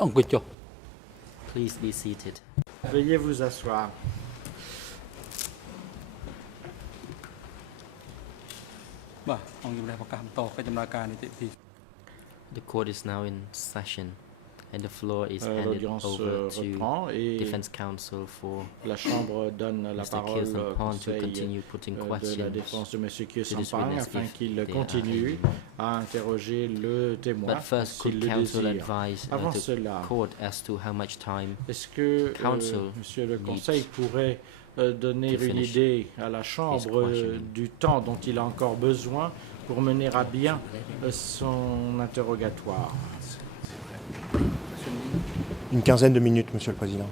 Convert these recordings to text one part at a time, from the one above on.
អង្គុយចុះ Please be seated. Veuillez vous asseoir. The court is now in session, and the floor is handed L'audience over to reprend et Defense Counsel for la Chambre donne la Mr. parole Keo au Sampang to Conseil continue putting de la questions défense de M. Keo to this Sampang witness afin if qu'il there are continue any. à interroger le témoin But first, s'il could le counsel désire. advise Avant the cela, court as to how much time est-ce que counsel Monsieur le needs Conseil pourrait donner to une finish idée à la Chambre questioning? du temps dont il a encore besoin pour mener à bien son interrogatoire? Une quinzaine de minutes, Monsieur le Président.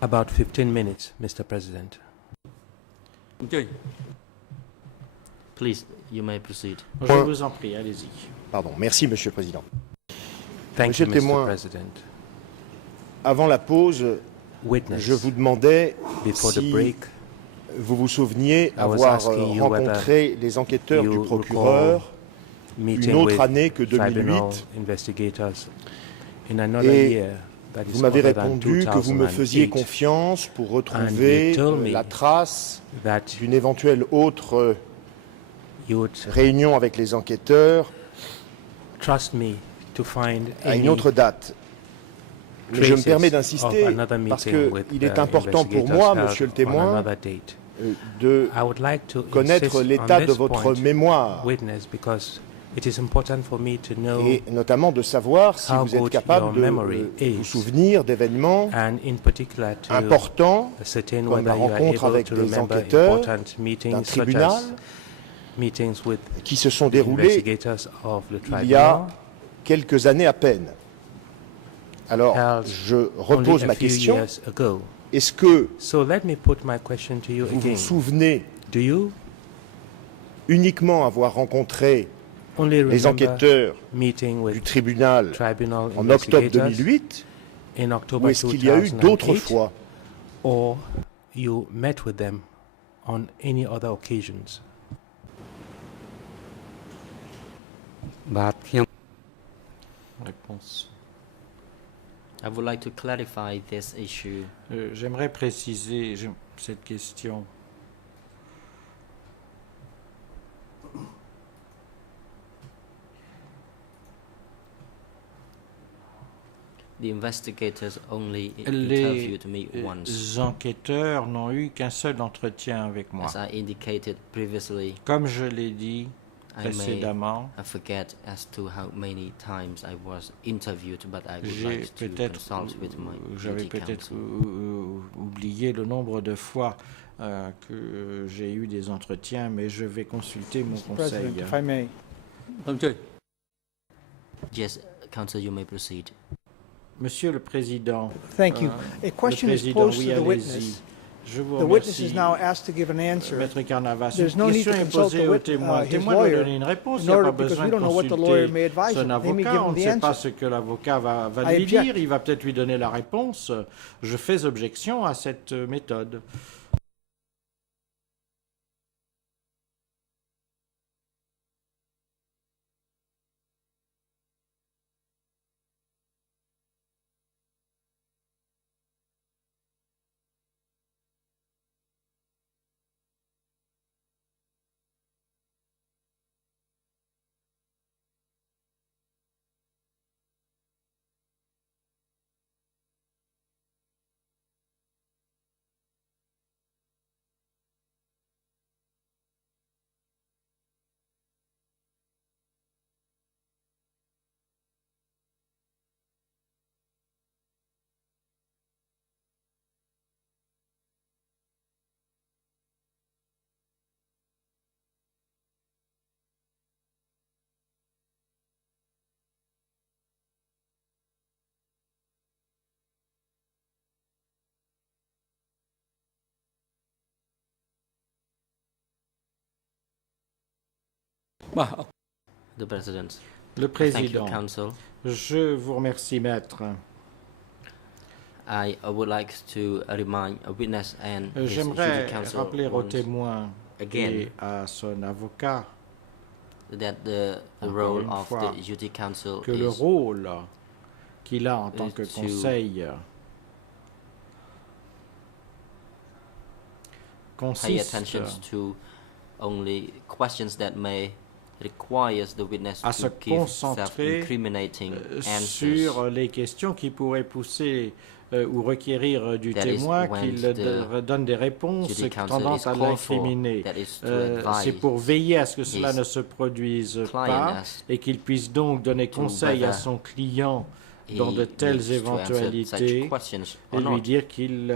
About 15 minutes, Mr. President. អង្គុយ Please, you may proceed. Je vous en prie, allez-y. Pardon. Merci, Monsieur le Président. Thank Monsieur you, le Mr. témoin, President. Avant la pause, Witness, je vous demandais before the si break, vous vous souveniez I was avoir asking you rencontré les enquêteurs you du recall procureur meeting une autre with année que tribunal 2008. investigators in another Et year that is Vous m'avez other than répondu que vous me faisiez 2008, confiance pour retrouver told me la trace that d'une éventuelle autre you would réunion avec les enquêteurs trust me to find à une any autre date. Mais je me traces permets of d'insister another parce meeting with qu'il est the important pour investigators moi, held Monsieur le on témoin, another date. de I would like to connaître insist l'état on de this votre point, mémoire witness, because it is important for me to know et notamment de savoir si how vous êtes good capable your de memory vous is. souvenir d'événements and in particular to importants ascertain comme la whether you are rencontre able avec to des remember enquêteurs important d'un meetings such tribunal as meetings with qui se sont déroulés investigators of the il y a tribunal quelques années à peine. Alors, held je repose only a ma few question. years ago. Est-ce que So let me put my question to you vous vous again. souvenez Do you uniquement avoir rencontré only les remember enquêteurs meeting du with tribunal tribunal en octobre investigators 2008 in ou October est-ce qu'il y a eu 2008, d'autres fois? or you met with them on any other occasions? បាទខ្ញុំ Réponse. I would like to clarify this issue. J'aimerais préciser cette question. The investigators only Les interviewed me once, enquêteurs n'ont eu qu'un seul entretien avec moi. as I indicated previously. Comme je l'ai dit I may précédemment, forget as to how many times I was interviewed, but I would j'ai like to peut-être consult with my j'avais duty peut-être counsel. oublié le nombre de fois que j'ai eu des entretiens, mais je vais consulter mon conseil. President, if I may. អង្គុយ Yes, counsel, you may proceed. Monsieur le Président, Thank you. A le question is Président, posed oui, to the allez-y. witness. Je vous The witness is remercie. now asked to give an answer. Maître Carnavas, There's une no need question to est consult posée the au témoin. Le his témoin doit lawyer donner une réponse, il in n'y a order, pas because besoin we de don't know what the lawyer may consulter advise son him. He may give avocat. On him ne the sait pas answer. ce que l'avocat va I lui object. dire, il va peut-être lui donner la réponse. Je fais objection à cette méthode. The President. Le Thank you, Président, counsel. je vous remercie, Maître. I would like to remind a witness and his J'aimerais duty counsel rappeler au once témoin again et à son avocat that the Encore role une of fois, the duty counsel que le is rôle qu'il a en tant que to conseil pay consiste attention to only questions that may require the witness à se to give concentrer self-incriminating answers. sur les questions qui pourraient pousser ou requérir du That is témoin when qu'il the donne des réponses Jury counsel tendant is à called for, l'incriminer. that is to C'est advise pour veiller à ce que cela his ne se produise client pas as et qu'il puisse donc donner to conseil à whether son client he dans de telles needs to answer éventualités such questions et or lui not. dire qu'il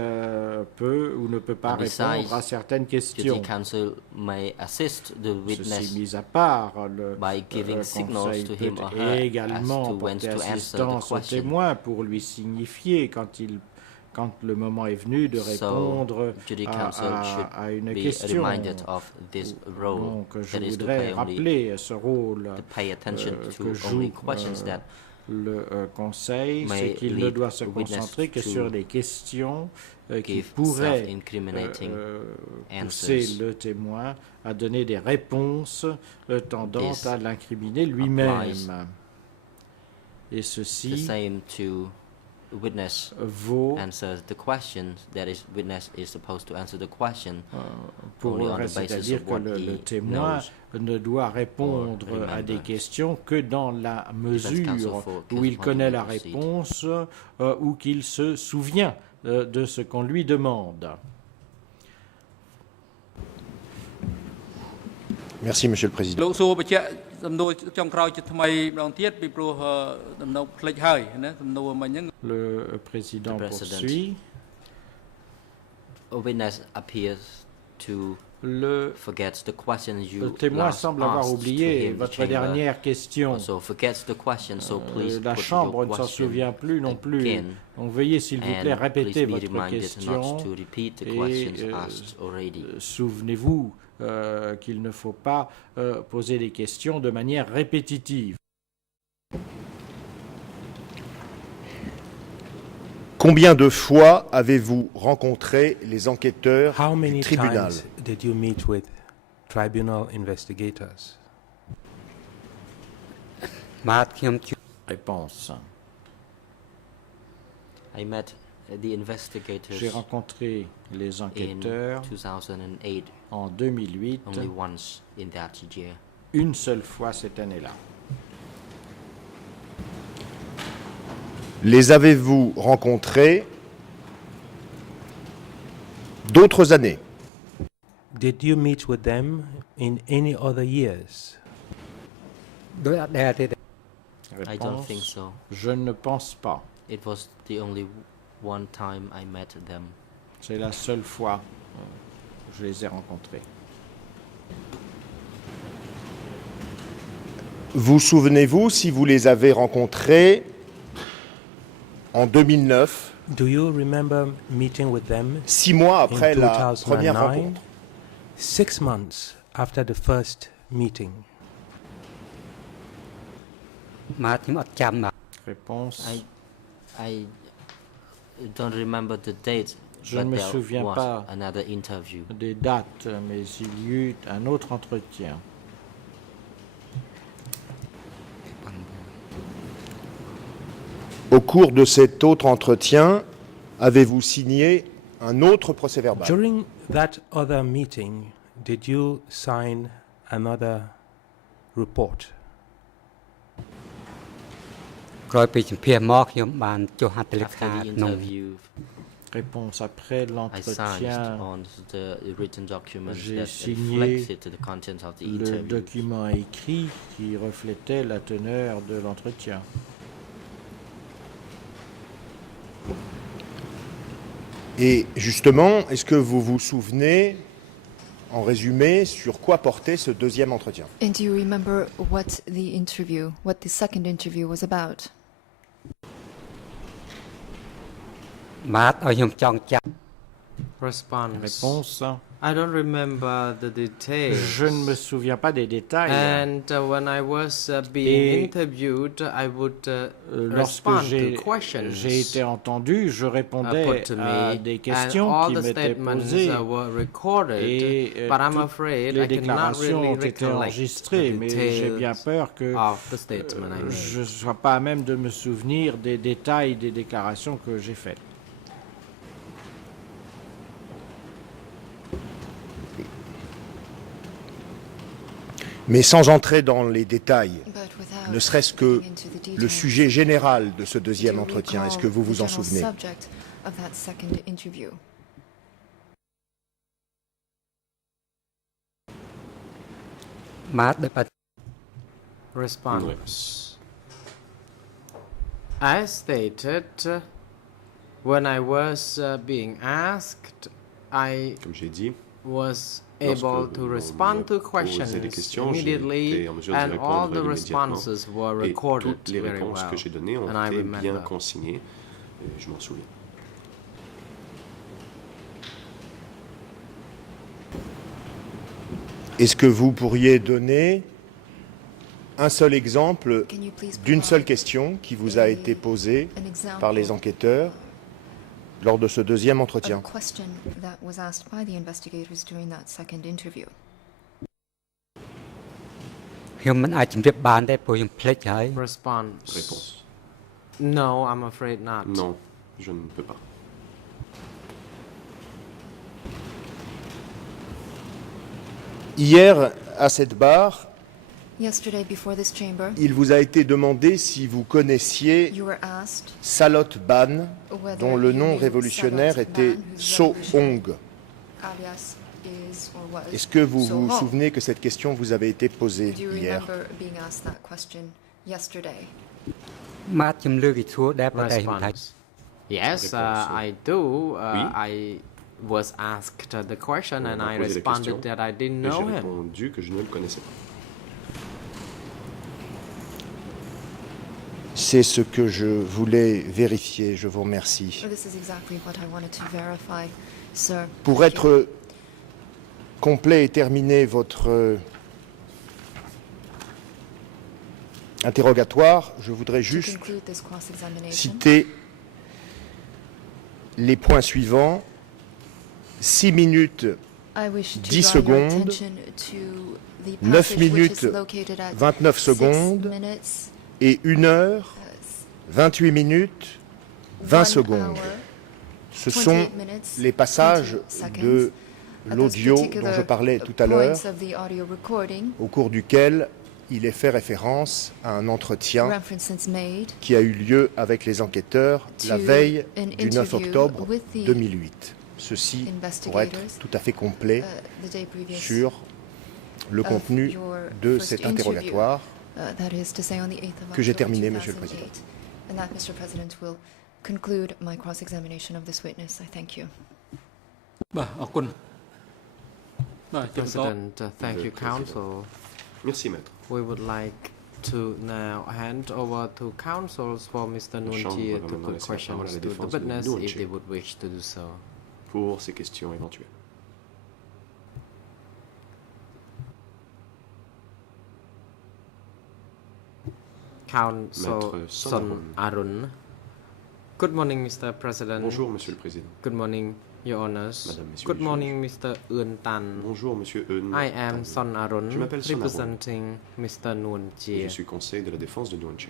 peut ou ne peut pas And besides, répondre à certaines questions. Jury counsel may assist the Ceci witness mis à part, le by giving signals conseil to peut him or her également as to when porter to answer the assistance au question. témoin pour lui signifier quand le moment est venu de répondre So, Jury counsel should à une be question. reminded of this role. Donc, je That is to voudrais pay only rappeler ce rôle to pay attention que to joue only questions that le conseil, may c'est qu'il ne lead doit se the witness concentrer que to sur les questions qui give pourraient self-incriminating pousser answers. le témoin à donner des réponses tendant This à l'incriminer lui-même. applies Et The ceci same to witness vaut answers the question. That is, witness is supposed to answer the question pour only le on the reste, basis c'est-à-dire of que what le he témoin knows. ne doit répondre or à des remember. questions que dans la mesure counsel for où il case connaît la proceed. réponse ou qu'il se souvient de ce qu'on lui demande. Merci, Monsieur le Président. លោកសួរបញ្ជាក់សំណួរចុងក្រោយជាថ្មីម្ដងទៀតពីព្រោះដំណោផ្លេចហើយណាសំណួរមិញហ្នឹង Le président The president. poursuit. A witness appears to Le forget the question you témoin last semble avoir asked to oublié him in the votre chamber. dernière question. So forgets the question. So please La put chambre your ne s'en question souvient plus non plus. again. Donc veuillez s'il vous plaît And répéter please be votre reminded question. not to repeat the Et, questions asked already. Souvenez-vous qu'il ne faut pas poser des questions de manière répétitive. Combien de fois avez-vous rencontré les enquêteurs How du many tribunal? times did you meet with tribunal investigators? បាទខ្ញុំជួប Réponse. I met the investigators J'ai rencontré les in enquêteurs 2008, en 2008, only once in that year. une seule fois cette année-là. Les avez-vous rencontrés d'autres années? Did you meet with them in any other years? ដោយអត់ដែលទេ I don't Réponse. think so. Je ne pense pas. It was the only one time I met them. C'est la seule fois que je les ai rencontrés. Vous souvenez-vous si vous les avez rencontrés en 2009, Do you remember meeting with them 6 mois in après la première 2009? rencontre? 6 months after the first meeting. បាទខ្ញុំអត់ចាំបាទ Réponse. I don't remember the date, Je but ne me there souviens was pas. another interview. Des dates, mais il y eut un autre entretien. Au cours de cet autre entretien, avez-vous signé un autre procès-verbal? During that other meeting, did you sign another report? ក្រោយពីសម្ភាសមកខ្ញុំបានចុះហត្ថលេខា After the ក្នុង interview, Réponse. Après I signed l'entretien, on the written documents J'ai that signé reflected the content of the le interview. document écrit qui reflétait la teneur de l'entretien. Et justement, est-ce que vous vous souvenez, en résumé, sur quoi portait ce deuxième entretien? And do you remember what the second interview was about? បាទឲ្យខ្ញុំចង់ចាំ Response. Réponse. I don't remember the details. Je ne me souviens pas des détails. And when I was being Et interviewed, I would Lorsque respond j'ai to questions été entendu, je répondais put to à me, des and questions all qui the m'étaient statements posées. were recorded. Et But I'm toutes afraid les I cannot déclarations really ont été recollect enregistrées, the mais j'ai bien details peur que of the statement I made. je ne sois pas à même de me souvenir des détails des déclarations que j'ai faites. Mais sans entrer dans les détails, But without ne serait-ce que getting into the le details, sujet général de ce do deuxième you entretien, est-ce recall que vous the vous en general souvenez? subject of that second interview? Response. As stated, when I was being asked, I Comme j'ai dit, was lorsque able to on me respond to posait questions des questions, immediately, j'étais en mesure d'y and all répondre the immédiatement. responses were Et recorded toutes les very réponses well. que j'ai données ont And I été bien remember. consignées. Et je m'en souviens. Est-ce que vous pourriez donner un seul exemple Can you please d'une seule provide question qui vous a été posée an example par les enquêteurs lors de ce deuxième of a entretien? question that was asked by the investigators during that second interview? ខ្ញុំមិនអាចជម្រាបបានទេព្រោះខ្ញុំភ្លេចហើយ Response. Réponse. No, I'm afraid not. Non, je ne peux pas. Hier, à cette barre, Yesterday, before this chamber, il vous a été demandé si vous connaissiez you were asked Salot Ban, whether dont le you nom knew révolutionnaire Salot était Ban, whose So revolution Hong. alias is or was Est-ce que vous So vous Hong. souvenez que cette question vous avait été posée Do you hier? remember being asked that question yesterday? ម៉ាតជំរឿវិធួដែលប្រទេសខ្ញុំថា Response. Yes, Réponse. I do. Oui. I was asked the question On and m'a I posé la responded question, that I didn't Et know j'ai him. répondu que je ne le connaissais pas. C'est ce que je voulais vérifier. Je vous remercie. This is exactly what I wanted to verify, sir. Pour Thank you. être complet et terminer votre interrogatoire, je voudrais To juste conclude this cross-examination, citer les points suivants. 6 minutes, I wish to 10 draw your secondes, attention to the 9 passage which minutes, is located at 29 6 secondes minutes, et 1 heure, 28 minutes, 20 1 secondes. hour, Ce sont 28 minutes, les passages 20 seconds. de At l'audio those dont je particular parlais tout à l'heure, points of the audio recording, au cours duquel il est fait référence à un entretien reference is made qui a eu lieu avec les enquêteurs la to veille an du 9 interview octobre with the 2008. Ceci pour être investigators, tout à fait complet the day previous sur le of contenu your de first cet interview, interrogatoire. that is to say on the 8th of Que j'ai October terminé, Monsieur le 2008. Président. And that, Mr. President, will conclude my cross-examination of this witness. I thank you. បាទអរគុណបាទជំរាប President, thank Le you, Président. Counsel. Merci, maître. We would like to now hand over to counsels for Mr. La Chambre Nunchi va to maintenant put laisser la parole à questions la to the défense de witness Nunchi. if they would wish to do so. Pour ces questions éventuelles. Counsel Maître Son Son Arun. Good morning, Mr. President. Bonjour, Monsieur le Président. Good morning, Your Honors. Madame, Messieurs Good les morning, Mr. Eun Tan. Bonjour, Monsieur Eun. I am Son Arun, Je m'appelle Son Arun. representing Mr. Nuon Je Chie. suis conseil de la défense de Nuon Chie.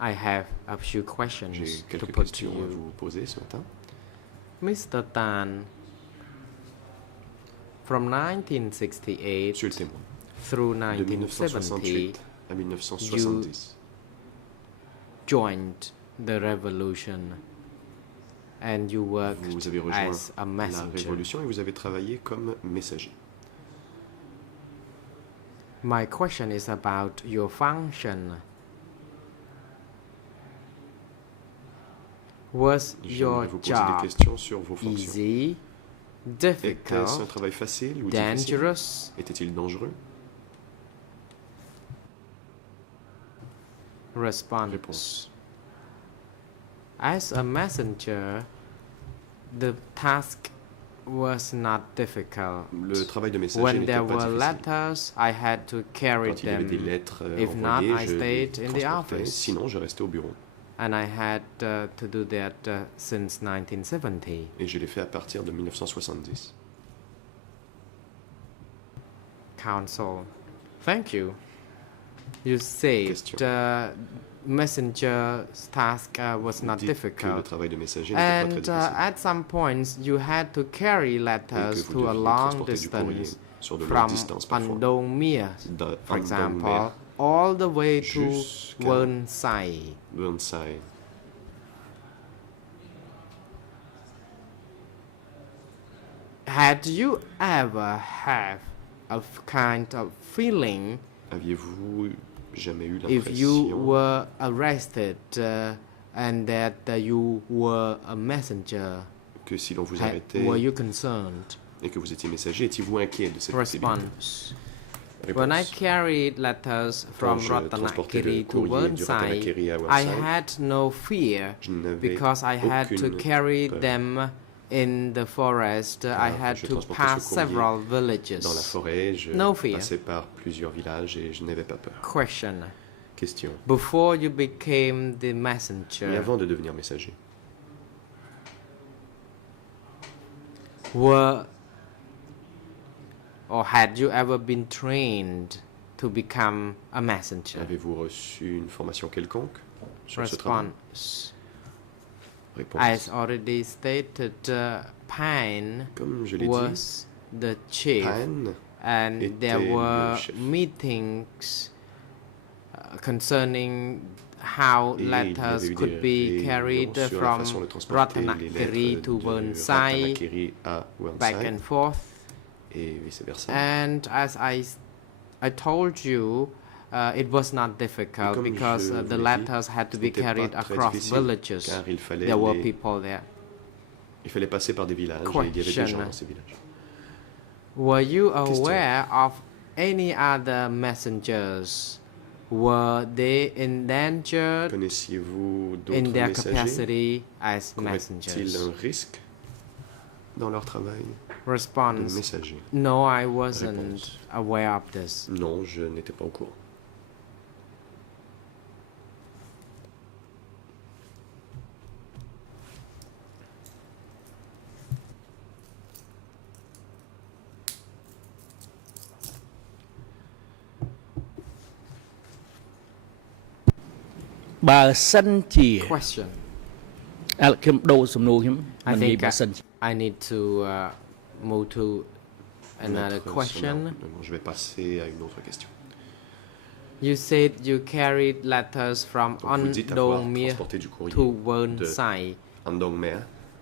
I have a few questions J'ai to quelques put to questions à you. vous poser ce matin. Mr. Tan, from 1968 Monsieur le témoin, through de 1970, 1968 à 1970, joined the revolution and you worked vous avez rejoint as a la messenger. Révolution et vous avez travaillé comme messager. My question is about your function. Was your J'aimerais vous poser job des questions sur vos fonctions. easy, Était-ce un difficult, travail facile ou difficile? dangerous? Était-il dangereux? Response. Réponse. As a messenger, the task was not difficult. Le travail de messager When n'était there pas were difficile. letters, I had to carry Quand il y avait des them, lettres If not, envoyées, I je les stayed in the transportais. office. Sinon, je restais au bureau. and I had to do that since 1970. Et je l'ai fait à partir de 1970. Council, thank you. You said Question. messenger's task was Vous not dites que le difficult. travail de messager n'était pas très And difficile. at some points, you had to carry Et que letters vous to a deviez long transporter du courrier distance sur de longues from distances parfois. Andongmir, for example, all the way to jusqu'à Wonsai. Burnside. Had you ever have a kind of feeling Aviez-vous jamais eu if you l'impression were arrested and that you were a messenger? que si l'on vous arrêtait Were you concerned? et que vous étiez messager, étiez-vous inquiet de cette possibilité? Response. When I Réponse. carried letters from Quand je transportais le Ratanakiri to courrier du Wonsai, Ratanakiri à I Wonsai, had no fear je n'avais because I had to aucune carry peur. them in the forest. I had je to transportais pass ce courrier several dans la villages. forêt, je No fear. passais par plusieurs villages et je n'avais pas peur. Question. Question. Before you became the Mais messenger, avant de devenir messager, were or had you ever been trained to become a messenger? avez-vous reçu une formation quelconque sur ce travail? Response. Réponse. As already stated, Pine Comme je l'ai dit, was the chief, Pan and était there le were chef. meetings concerning how Et il y letters avait eu could des be carried réunions sur la from façon de transporter les Ratanakiri lettres to de Wonsai, Ratanakiri à back Wonsai and forth. et vice-versa. And as I told you, it was not difficult Comme because je vous the l'ai dit, letters had to ce be n'était pas carried très across difficile, villages. car il fallait There were les- people there. Il fallait passer par des villages et il y avait des gens Question. dans ces villages. Were you Question. aware of any other messengers? Were they endangered Connaissiez-vous in d'autres their messagers? capacity as Couraient-ils messengers? un risque dans leur travail de Response. messager? No, I wasn't Réponse. aware of this. Non, je n'étais pas au courant. Question. ខ្ញុំដូរសំណួរខ្ញុំ I មិននិយាយ think បើសិន I need to move to another Notre question. sonore. Non, je vais passer à une autre question. You said you carried letters from Donc, vous dites avoir Andongmir transporté du courrier to de Wonsai. Andongmea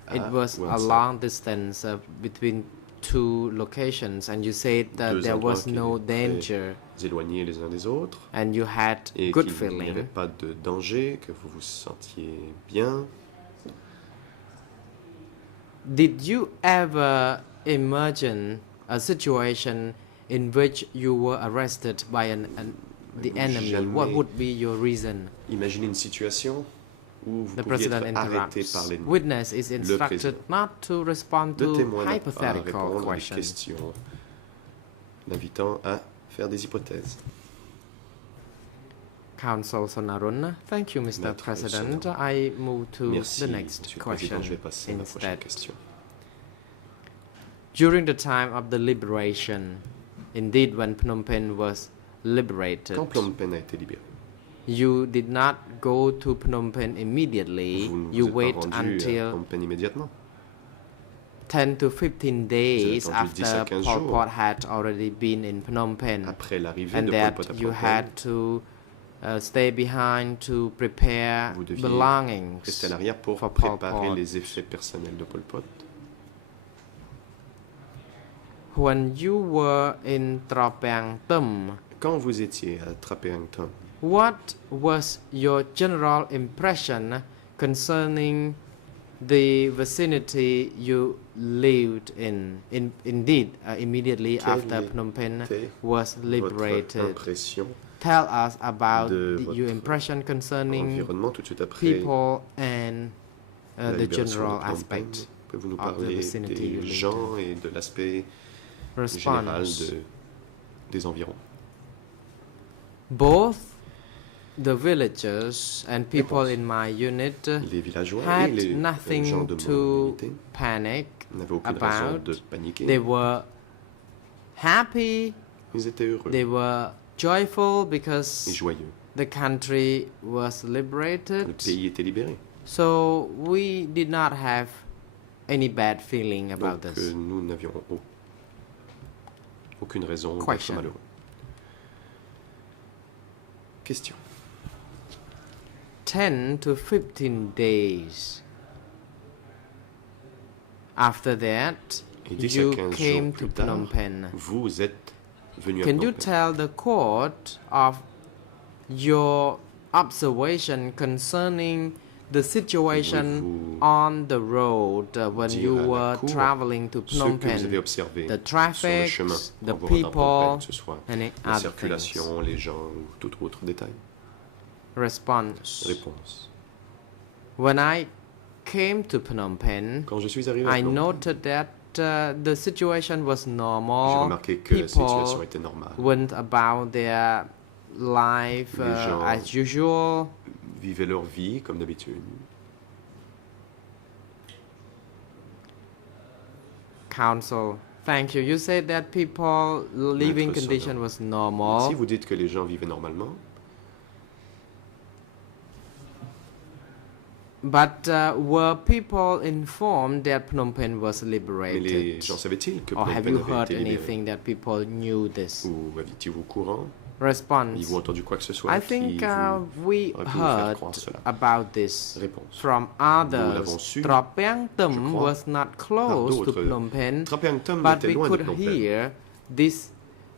à It was a Wonsai. long distance between two locations, and you said that Deux there endroits was qui no étaient très danger, éloignés les uns des autres and you had et good qu'il n'y avait feeling. pas de danger, que vous vous sentiez bien. Did you ever imagine a situation in which you were arrested by the enemy? What Jamais. would be your reason? Imaginez une situation où vous The pouviez president être arrêté interrupts. par l'ennemi. Witness is instructed président. not to respond Le to témoin n'a pas à hypothetical répondre à des questions. questions, l'invitant à faire des hypothèses. Council Sonarun. Thank you, Mr. Maître President. Sonarun. I move to Merci, the next Monsieur le question Président. Je vais passer à la prochaine instead. question. During the time of the liberation, indeed, when Phnom Penh was liberated, Quand Phnom Penh a été libéré, you did not go to Phnom Penh immediately. vous ne You vous êtes wait pas rendu à until Phnom Penh immédiatement. 10 to 15 days attendu 10 à after 15 Pol jours. Pot had already been in Phnom Penh, Après l'arrivée and de Pol that Pot à you Phnom had Penh, to stay behind to prepare vous deviez belongings rester à l'arrière pour for Pol préparer Pot. les effets personnels de Pol Pot. When you were in Tropang Tum, Quand vous étiez à Trapeang Thom, what was your general impression concerning the vicinity you lived in? Indeed, immediately Quelle after Phnom Penh était was votre liberated. impression Tell us about de your votre impression concerning environnement tout de suite après people and la the libération general de Phnom Penh? aspect. que vous nous of the parlez vicinity you des lived gens et de l'aspect in? général Response. des environs. Both the villagers and people in my unit Les villageois et had les gens nothing de mon to unité panic n'avaient aucune raison about. de paniquer. They were happy, Ils étaient heureux they were joyful et because joyeux. the country was liberated. Le pays était libéré. So we did not have any bad feeling about Donc this. nous n'avions aucune raison d'être Question. malheureux. Question. 10 to 15 days after that, Et 10 à you 15 came jours to plus tard, Phnom Penh. vous êtes venu à Can Phnom you Penh. tell the court of your observation concerning the situation Pouvez-vous on the road when dire you à la were cour traveling to ce Phnom que vous avez Penh? observé The sur le traffic, chemin the en vous rendant à Phnom people, Penh, que ce soit and la other things. circulation, les gens ou tout autre détail. Response. Réponse. When I came to Phnom Penh, Quand je suis arrivé à I Phnom Penh, noted that the situation was j'ai normal. remarqué que la situation était normale. Went about their life Les gens as usual. Vivaient leur vie comme d'habitude. Counsel. Thank you. You said that people living Maître condition Sodom. was normal. Si vous dites que les gens vivaient normalement, But were people informed that Phnom Penh was mais les liberated? gens savaient-ils que Or Phnom have Penh you avait heard été libéré? anything that people knew this? Ou aviez-vous au courant? Response. Avez-vous entendu quoi que ce soit I qui think vous we aurait pu vous faire heard croire cela? about this Réponse. from l'avons others. su, Tropiang je Tum crois, was not close to d'autres. Phnom Penh, Trapeang Tom but était we loin de could Phnom Penh. hear this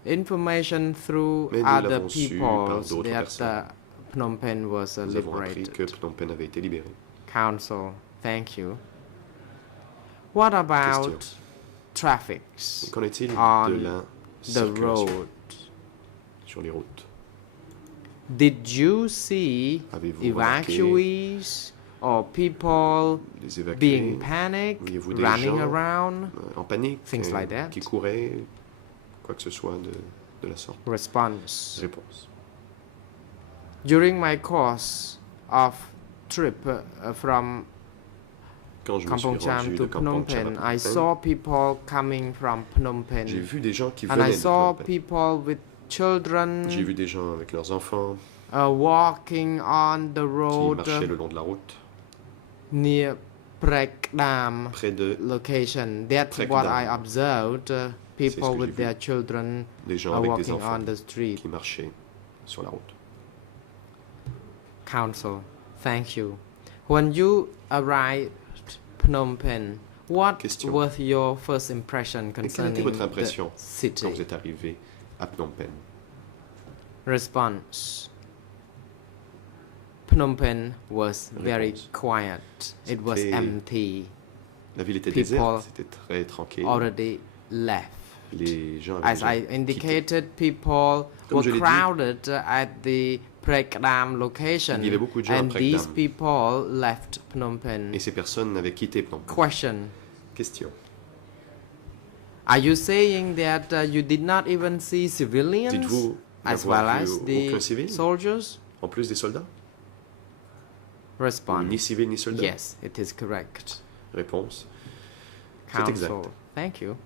information through Mais nous other l'avons su people par d'autres that personnes. Phnom Penh was Nous avons appris liberated. que Phnom Penh avait été libéré. Counsel, thank you. What about Question. traffics Qu'en est-il on de la the circulation road? sur les routes? Did you see Avez-vous remarqué evacuees or people les évacués being panicked, Voyez-vous des running gens around? en panique, Things like that. qui couraient, quoi que ce soit de la sorte? Response. Réponse. During my course of trip from Quand je me suis Kampong Cham rendu to de Kampong Phnom Cham Penh, à I Phnom Penh, saw people coming from Phnom j'ai Penh, vu des gens qui and I venaient de saw Phnom Penh. people with children J'ai vu des gens avec leurs enfants walking on the qui road marchaient le long de la route, near Prek Dam près de location. That's Prek what Dam. I observed. People que with j'ai their vu. children des gens are avec des walking enfants on the street. qui marchaient sur la route. Counsel, thank you. When you arrived Phnom Penh, what Question. was your first impression Et quelle était concerning votre the impression city? quand vous êtes arrivé à Phnom Penh? Response. Phnom Penh was very Réponse. quiet. It was C'était- empty. La ville était People déserte, c'était très tranquille. Already left. Les gens As avaient I déjà quitté. indicated, people Comme were je l'ai dit, crowded at the Prek Dam location, il y avait beaucoup de gens à and Prek these Dam. people left Phnom Penh. Et ces personnes n'avaient quitté Phnom Penh. Question. Question. Are you saying that you did not even see civilians Dites-vous as n'avoir well vu as aucun the civil soldiers? en plus des soldats? Response. Ni civil ni soldats? Yes, it is correct. Réponse. C'est Counsel. exact. Thank you.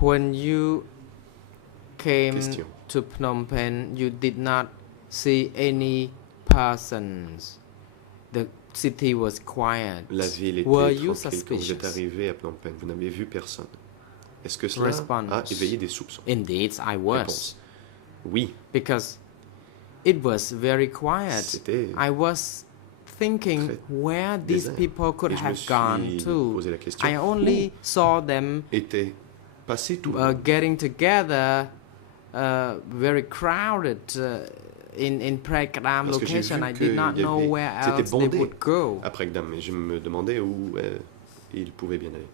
When you came Question. to Phnom Penh, you did not see any persons. The city was quiet. La ville était Were you tranquille quand vous êtes suspicious? arrivé à Phnom Penh. Vous n'avez vu personne. Est-ce que cela Response. a éveillé des soupçons? Indeed, I was. Réponse. Oui, Because it was very quiet. c'était I was thinking très where these désert. people could Et je me have gone suis to. posé la question, I only saw them était passé tout le monde. getting together, very crowded in Prek Dam Parce que j'ai location. vu I que did not il y know avait- where c'était else they bondé would go. après Gdam, et je me demandais où il pouvait bien aller.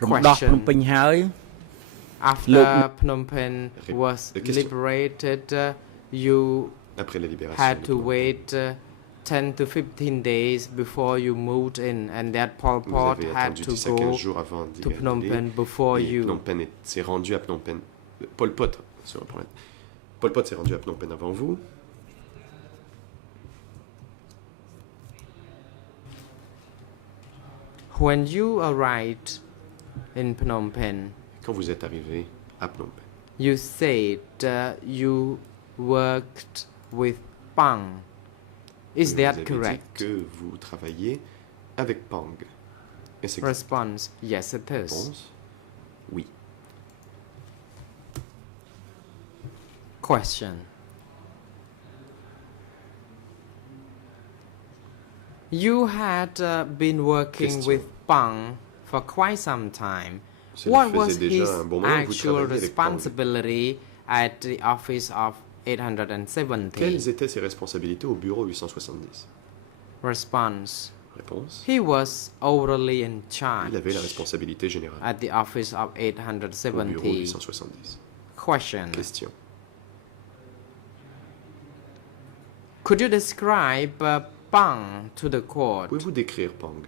Question. After Phnom Penh was Question. liberated, you Après la libération had de to Phnom Penh, wait 10 to 15 days before you moved in, and that Pol vous Pot avez had attendu to 10 à 15 go jours avant d'y to Phnom aller, Penh before et you. Phnom Penh s'est rendu à Phnom Penh. Pol Pot, sur un problème. Pol Pot s'est rendu à Phnom Penh avant vous. When you arrived in Phnom Penh, Quand vous êtes arrivé à Phnom Penh, you said you worked with Pang. Is vous avez that dit correct? que vous travaillez avec Pang. Est-ce exact? Response: Yes, it is. Réponse, oui. Question: You had been working Question. with Pang for quite some time. Cela What faisait was déjà his un bon moment que vous actual travailliez avec Pang. responsibility at the office of Quelles 870? étaient ses responsabilités au bureau 870? Response: Réponse, He was overly in il charge avait la responsabilité générale at the office of au bureau 870. 870. Question: Question. Could you describe Pang to the court? Pouvez-vous décrire Pang?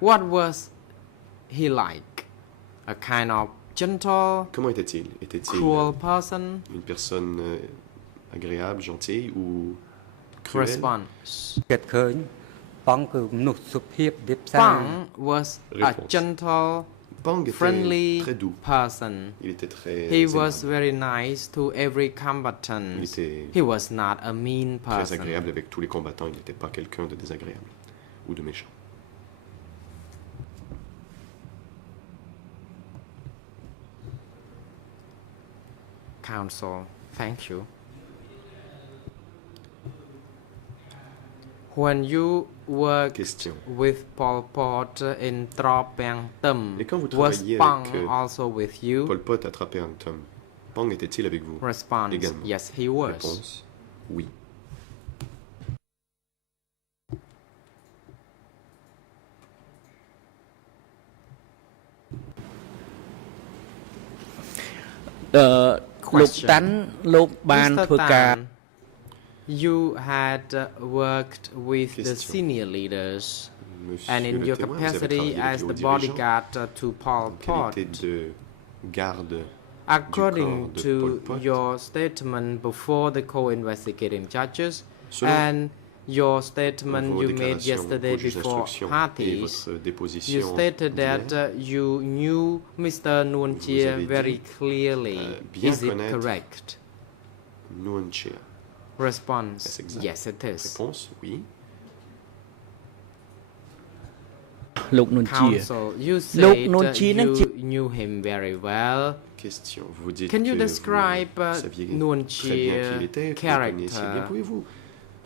What was he like? A kind of gentle, Comment était-il? Était-il cruel person? une personne agréable, gentille ou cruelle? Response: គិតឃើញបងគឺមនុស្សសុភាពរៀបសារ Pang was a Réponse. gentle, Pang était friendly très doux. person. Il était très He aimable, was very nice to every Il combatant. était He was not a mean très person. agréable avec tous les combattants. Il n'était pas quelqu'un de désagréable ou de méchant. Counsel, thank you. When you worked Question. with Pol Pot in Trop Pang Tum, Et quand vous was travailliez Pang avec, also with you? Pol Pot attrapé un Tom. Pang était-il avec vous? Response: Également. Yes, he was. Réponse, oui. Question. Mr. Tan, you had worked with the Question. senior leaders, Monsieur and in le your témoin, vous avez capacity travaillé avec as les the hauts dirigeants bodyguard to Pol en Pot. qualité de garde. According corps de to Pol Pot. your statement before the co-investigating judges Selon and your statement vos you made déclarations yesterday au juge before d'instruction et parties, votre you déposition stated that d'hier, you knew Mr. Nuon Vous Chea avez very dit, clearly. bien Is it connaître correct? Nuon Chea. Response: Est-ce exact? Yes, it is. Réponse, oui. Counsel, you said you knew him very well. Question. Vous dites Can you que describe vous saviez Nuon très bien qui il Chea était, que vous le connaissiez bien. character Pouvez-vous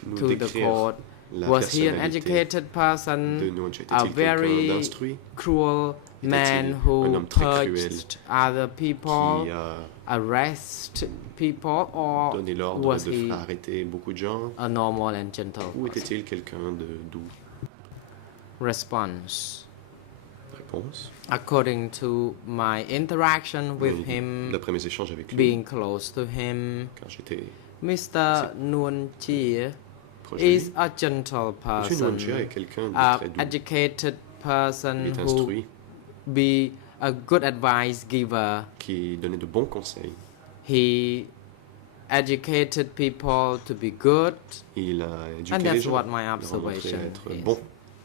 nous to the décrire court? la Was he an personnalité educated de person, Nuon Chea? a Était-il quelqu'un very d'instruit cruel man un who homme très cruel purged other people, qui a arrest people, or donné l'ordre was de he faire arrêter beaucoup de gens? a normal and gentle Ou person? était-il quelqu'un de doux? Response: Réponse. According to my interaction with Oui, him, d'après mes échanges avec lui, being close to him, quand j'étais Mr. Nuon Chea proche de is lui, a gentle Monsieur Nuon Chea est person, quelqu'un de a très doux. educated Il person est who instruit, be a good advice giver. qui donnait de bons conseils. He educated people to be good, Il a éduqué and les that's gens, what my les a montré observation être is. bon.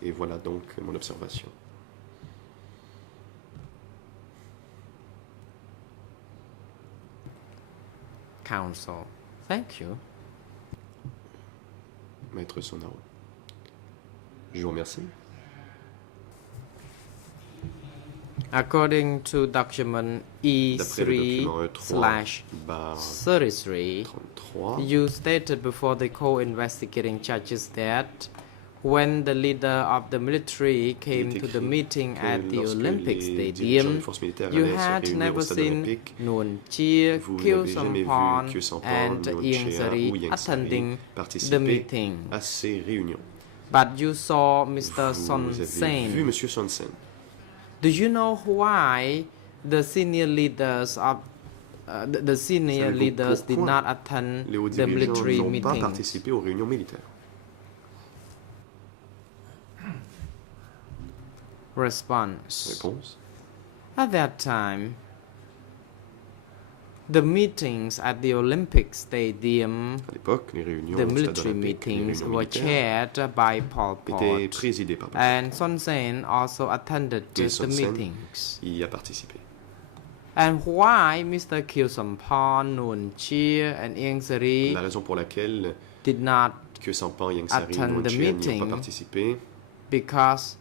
Et voilà donc mon observation. Counsel, thank you. Maître Sonaro. Je vous remercie. According to document D'après le document E3/33, E3/33, you stated before the co-investigating judges that when the leader of the military came to the meeting at the Olympic Stadium, you had never seen Nuon Chea, vous Khieu n'avez jamais vu Samphan, Khieu Samphan, and Nuon Ieng Chea Sary ou Ieng attending Sary the participer meeting. à ces réunions. But you saw Mr. Son Vous avez vu Sen. Monsieur Son Sen. Do you know why the senior leaders of the senior Savez-vous leaders did pourquoi not attend les hauts the dirigeants military n'ont pas meetings? participé aux réunions militaires? Response. Réponse. At that time, the meetings at the Olympic Stadium, À l'époque, les réunions the au stade military olympique, les meetings réunions were militaires chaired by Pol étaient Pot, présidées par Pol Pot. and Son Sen also attended Et the Son Sen meetings. y a participé. And why Mr. Khieu Samphan, Nuon Chea, and Ieng Sary La raison pour laquelle did not, que Sampan, Ieng Sary et attend Nuon the Chea n'y ont meeting pas participé, because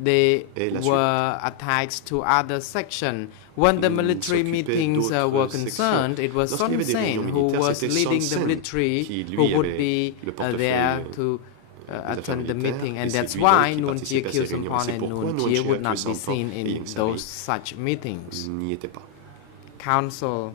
they Et la were attached to other sections. When the Ils military s'occupaient meetings d'autres were sections. concerned, it was Lorsqu'il y Son avait des Sen réunions who militaires, was c'était leading Son the Sen military qui, lui, who would avait be le portefeuille there to affaires attend the militaires, meeting, et and c'est that's lui-même why qui Nuon Chea, participait à Khieu ces réunions. Samphan, C'est and pourquoi Nuon Nuon Chea Chea, would Khieu not be Samphan seen et in Ieng Sary those such meetings. n'y étaient pas. Council.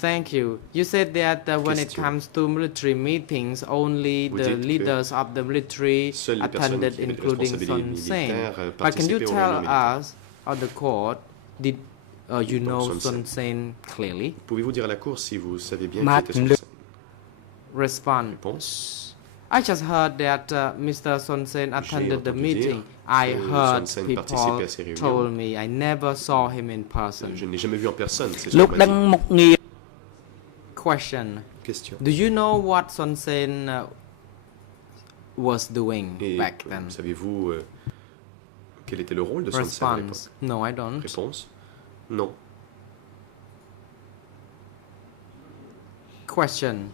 Thank you. You said that when it Question. comes to military meetings, only Vous the dites que leaders of the military seules les personnes attended, qui avaient des including responsabilités Son Sen. militaires But can you participaient aux tell réunions militaires. us, or the court, did you Donc, know Son Son Sen. Sen clearly? Pouvez-vous dire à la Cour si vous savez bien qui Martin était Son Luther- Sen? Response. Réponse. I just heard that Mr. Son Sen attended the entendu meeting. dire I que heard Son Sen people participait à ces réunions. told me. I never saw him in person. Je ne l'ai jamais vu en personne, c'est ce លោក qu'on ដឹង m'a dit. មុខងារ Question. Question. Do you know what Son Sen was doing Et back then? savez-vous quel était le rôle de Son Sen à l'époque? Response. No, I don't. Réponse. Non. Question.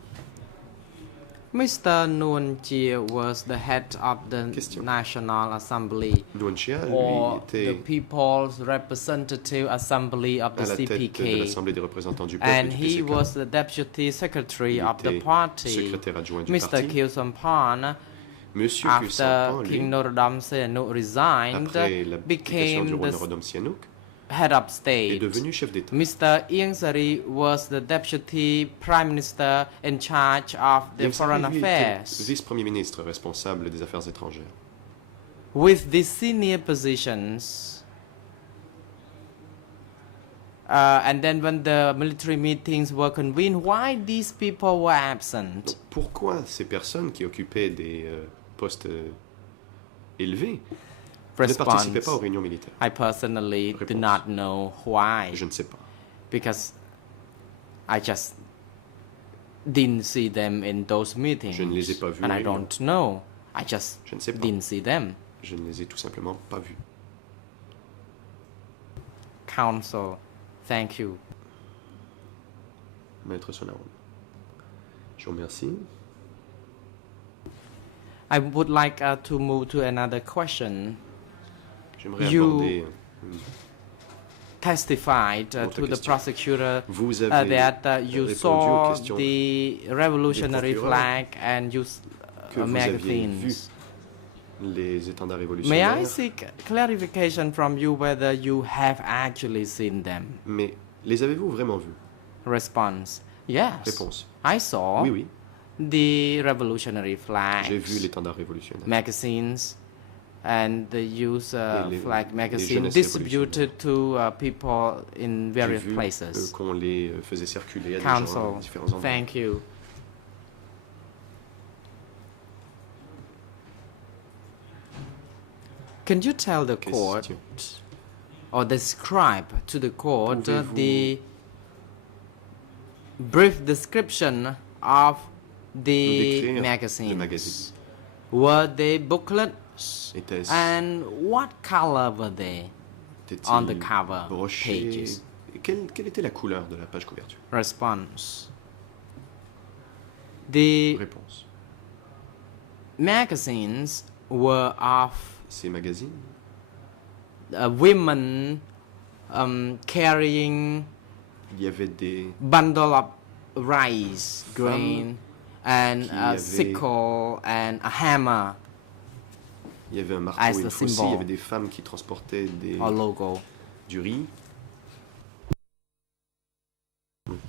Mr. Nuon Chea was the head of the Question. National Assembly Nuon Chea, lui, or the était People's Representative Assembly of the à la tête de CPK, l'Assemblée des représentants du peuple and du he PCK. was the Deputy Secretary Il of the était party. secrétaire adjoint du Mr. parti. Khieu Samphan, Monsieur Khieu after Samphan, lui, King Norodom Sihanouk resigned, après l'abdication became du roi the Norodom Sihanouk, head of est state. devenu chef d'État. Mr. Ieng Sary was the Deputy Prime Minister in charge of the Ieng Sary, Foreign lui, était Affairs. vice-premier ministre responsable des affaires étrangères. With these senior positions, and then when the military meetings were convened, why these people were absent? Donc, pourquoi ces personnes qui occupaient des postes élevés ne participaient pas aux réunions militaires? I personally do Réponse. not know why, Je ne sais pas. because I just didn't see them in those meetings, Je ne les ai pas vus and en I réunion. don't know. I just Je ne sais pas. didn't see them. Je ne les ai tout simplement pas vus. Council, thank you. Maître Sonaron. Je vous remercie. I would like to move to another question. J'aimerais You aborder Testified Autre to the question. prosecutor Vous avez that you répondu aux saw questions the revolutionary procureurs flag and you que vous aviez vu magazines. les étendards May I révolutionnaires. seek clarification from you whether you have actually seen them? Mais les avez-vous vraiment vus? Response. Yes. Réponse. I saw Oui, oui. the revolutionary flags, J'ai vu l'étendard révolutionnaire. magazines, and the use les flag magazine jeunesses distributed to people in J'ai various vu places. qu'on les faisait circuler à des gens Council, à différents endroits. thank you. Can you tell the court Question. or describe to the court Pouvez-vous the brief description of nous the décrire magazines? le magazine? Were they booklets? Était-ce And what color were they on the était-il cover broché? pages? Et quelle était la couleur de la page couverture? Response. The Réponse. magazines were of Ces magazines women carrying il y avait des bundle of rice grain and qui a avaient- sickle and a hammer il y avait un marteau As et the une faucille, il y symbol. avait des femmes qui transportaient or logo. du riz,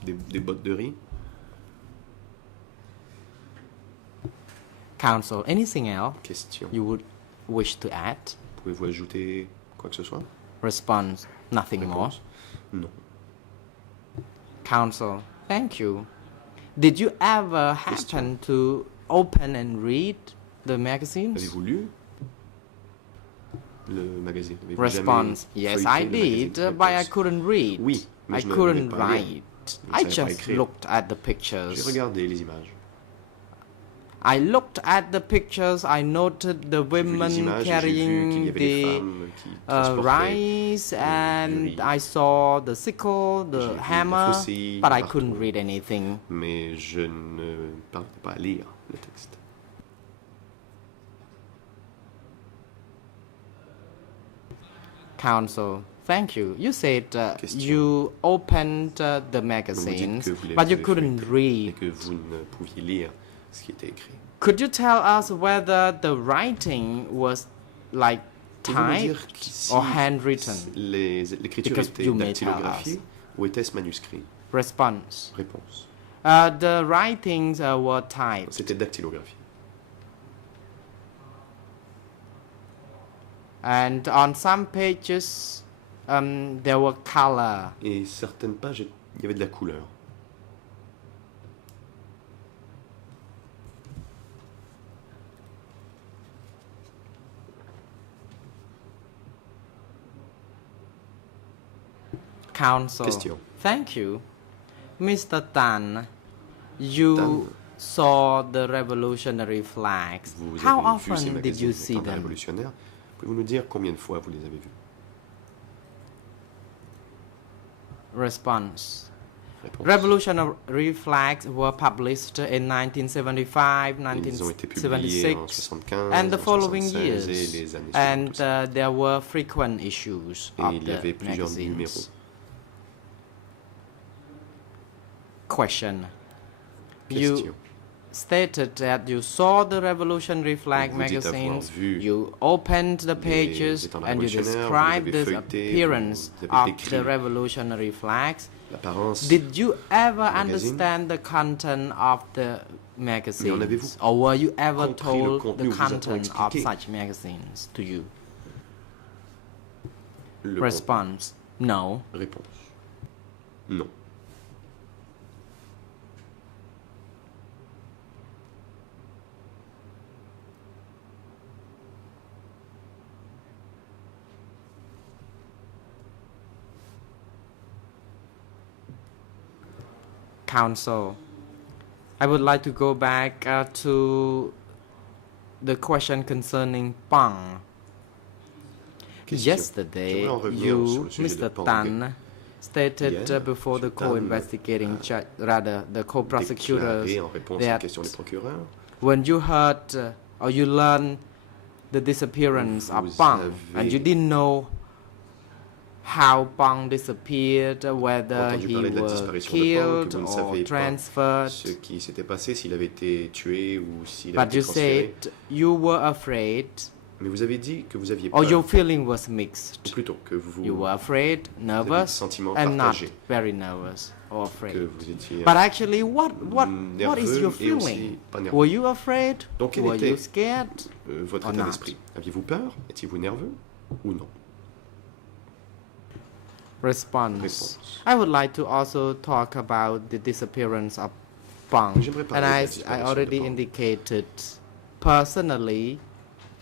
des bottes de riz. Council, anything else Question. you would wish to add? Pouvez-vous ajouter Quoi que ce soit? Response, nothing more. Réponse, non. Counsel, thank you. Did you ever happen to open and read the magazines? Avez-vous lu le magazine? Avez-vous Response, jamais yes, feuilleté I le magazine? did, but I Réponse, couldn't read. oui, mais I je ne couldn't savais pas lire. write. Je ne I savais pas just écrire. looked at the J'ai pictures. regardé les images. I looked at the pictures, I noted the J'ai vu les women images et j'ai vu qu'il y carrying avait des the femmes qui transportaient rice, du and riz. I saw the sickle, J'ai the vu le hammer, faucille, but le I couldn't marteau. read anything. Mais je ne parvenais pas à lire le texte. Counsel, thank you. You said Question. you opened the Donc vous dites magazines, que vous les but you avez couldn't feuilletés et read. que vous ne pouviez lire ce qui était écrit. Could you tell us whether the writing was like Pouvez-vous nous dire typed si or handwritten? l'écriture Because était you may tell dactylographiée us. ou était-ce manuscrit? Response. Réponse. The writings were typed. C'était dactylographié. And on some pages, there were color. Et certaines pages, il y avait de la couleur. Counsel. Question. Thank you. Mr. Tan, you Tan. saw the revolutionary flags. Vous How avez vu ces often did you magazines see étant them? révolutionnaires. Pouvez-vous nous dire combien de fois vous les avez vus? Response. Réponse. Revolutionary flags were published in 1975, Ils ont été publiés en 1976, 75, and the en following 76 et years. les années And suivantes. there were frequent issues Et of il y the avait plusieurs magazines. numéros. Question. Question. You stated that you saw the revolutionary flag Vous dites avoir magazines, vu you opened the les pages, étendards and you révolutionnaires, vous described avez the feuilleté, appearance vous avez of the décrit revolutionary flags. l'apparence. Did you ever magazine. understand the content of the magazines? avez-vous Or were you ever compris le told contenu the ou vous a-t-on content of expliqué such magazines to you? Le Response. No. contenu. Réponse. Non. Counsel. I would like to go back to the question concerning Pang. Question. Yesterday, J'aimerais en revenir you, sur le sujet de Mr. Pang. Tan, stated Hier, before the Monsieur Tan co-investigating rather the co-prosecutors Déclaré en réponse à that une question des procureurs. when you heard or you learned the disappearance of Vous Pang avez and you didn't know how Pang disappeared, whether entendu he parler de la was disparition de Pang, killed que vous ne or savez pas transferred, ce qui s'était passé, s'il avait été tué ou s'il but avait été you transféré. said you were afraid, Mais vous avez dit que vous aviez or peur, your feeling was ou mixed. plutôt que vous, You were afraid, vous aviez des nervous, sentiments and not partagés, very nervous or que afraid. vous étiez But actually, what is nerveux your et feeling? aussi pas nerveux. Were you afraid? Donc quel Were était you scared? votre or état not? d'esprit? Aviez-vous peur? Étiez-vous nerveux ou non? Response. Réponse. I would like to also talk about the disappearance of Pang. J'aimerais And parler de la as I disparition de already Pang. indicated, personally,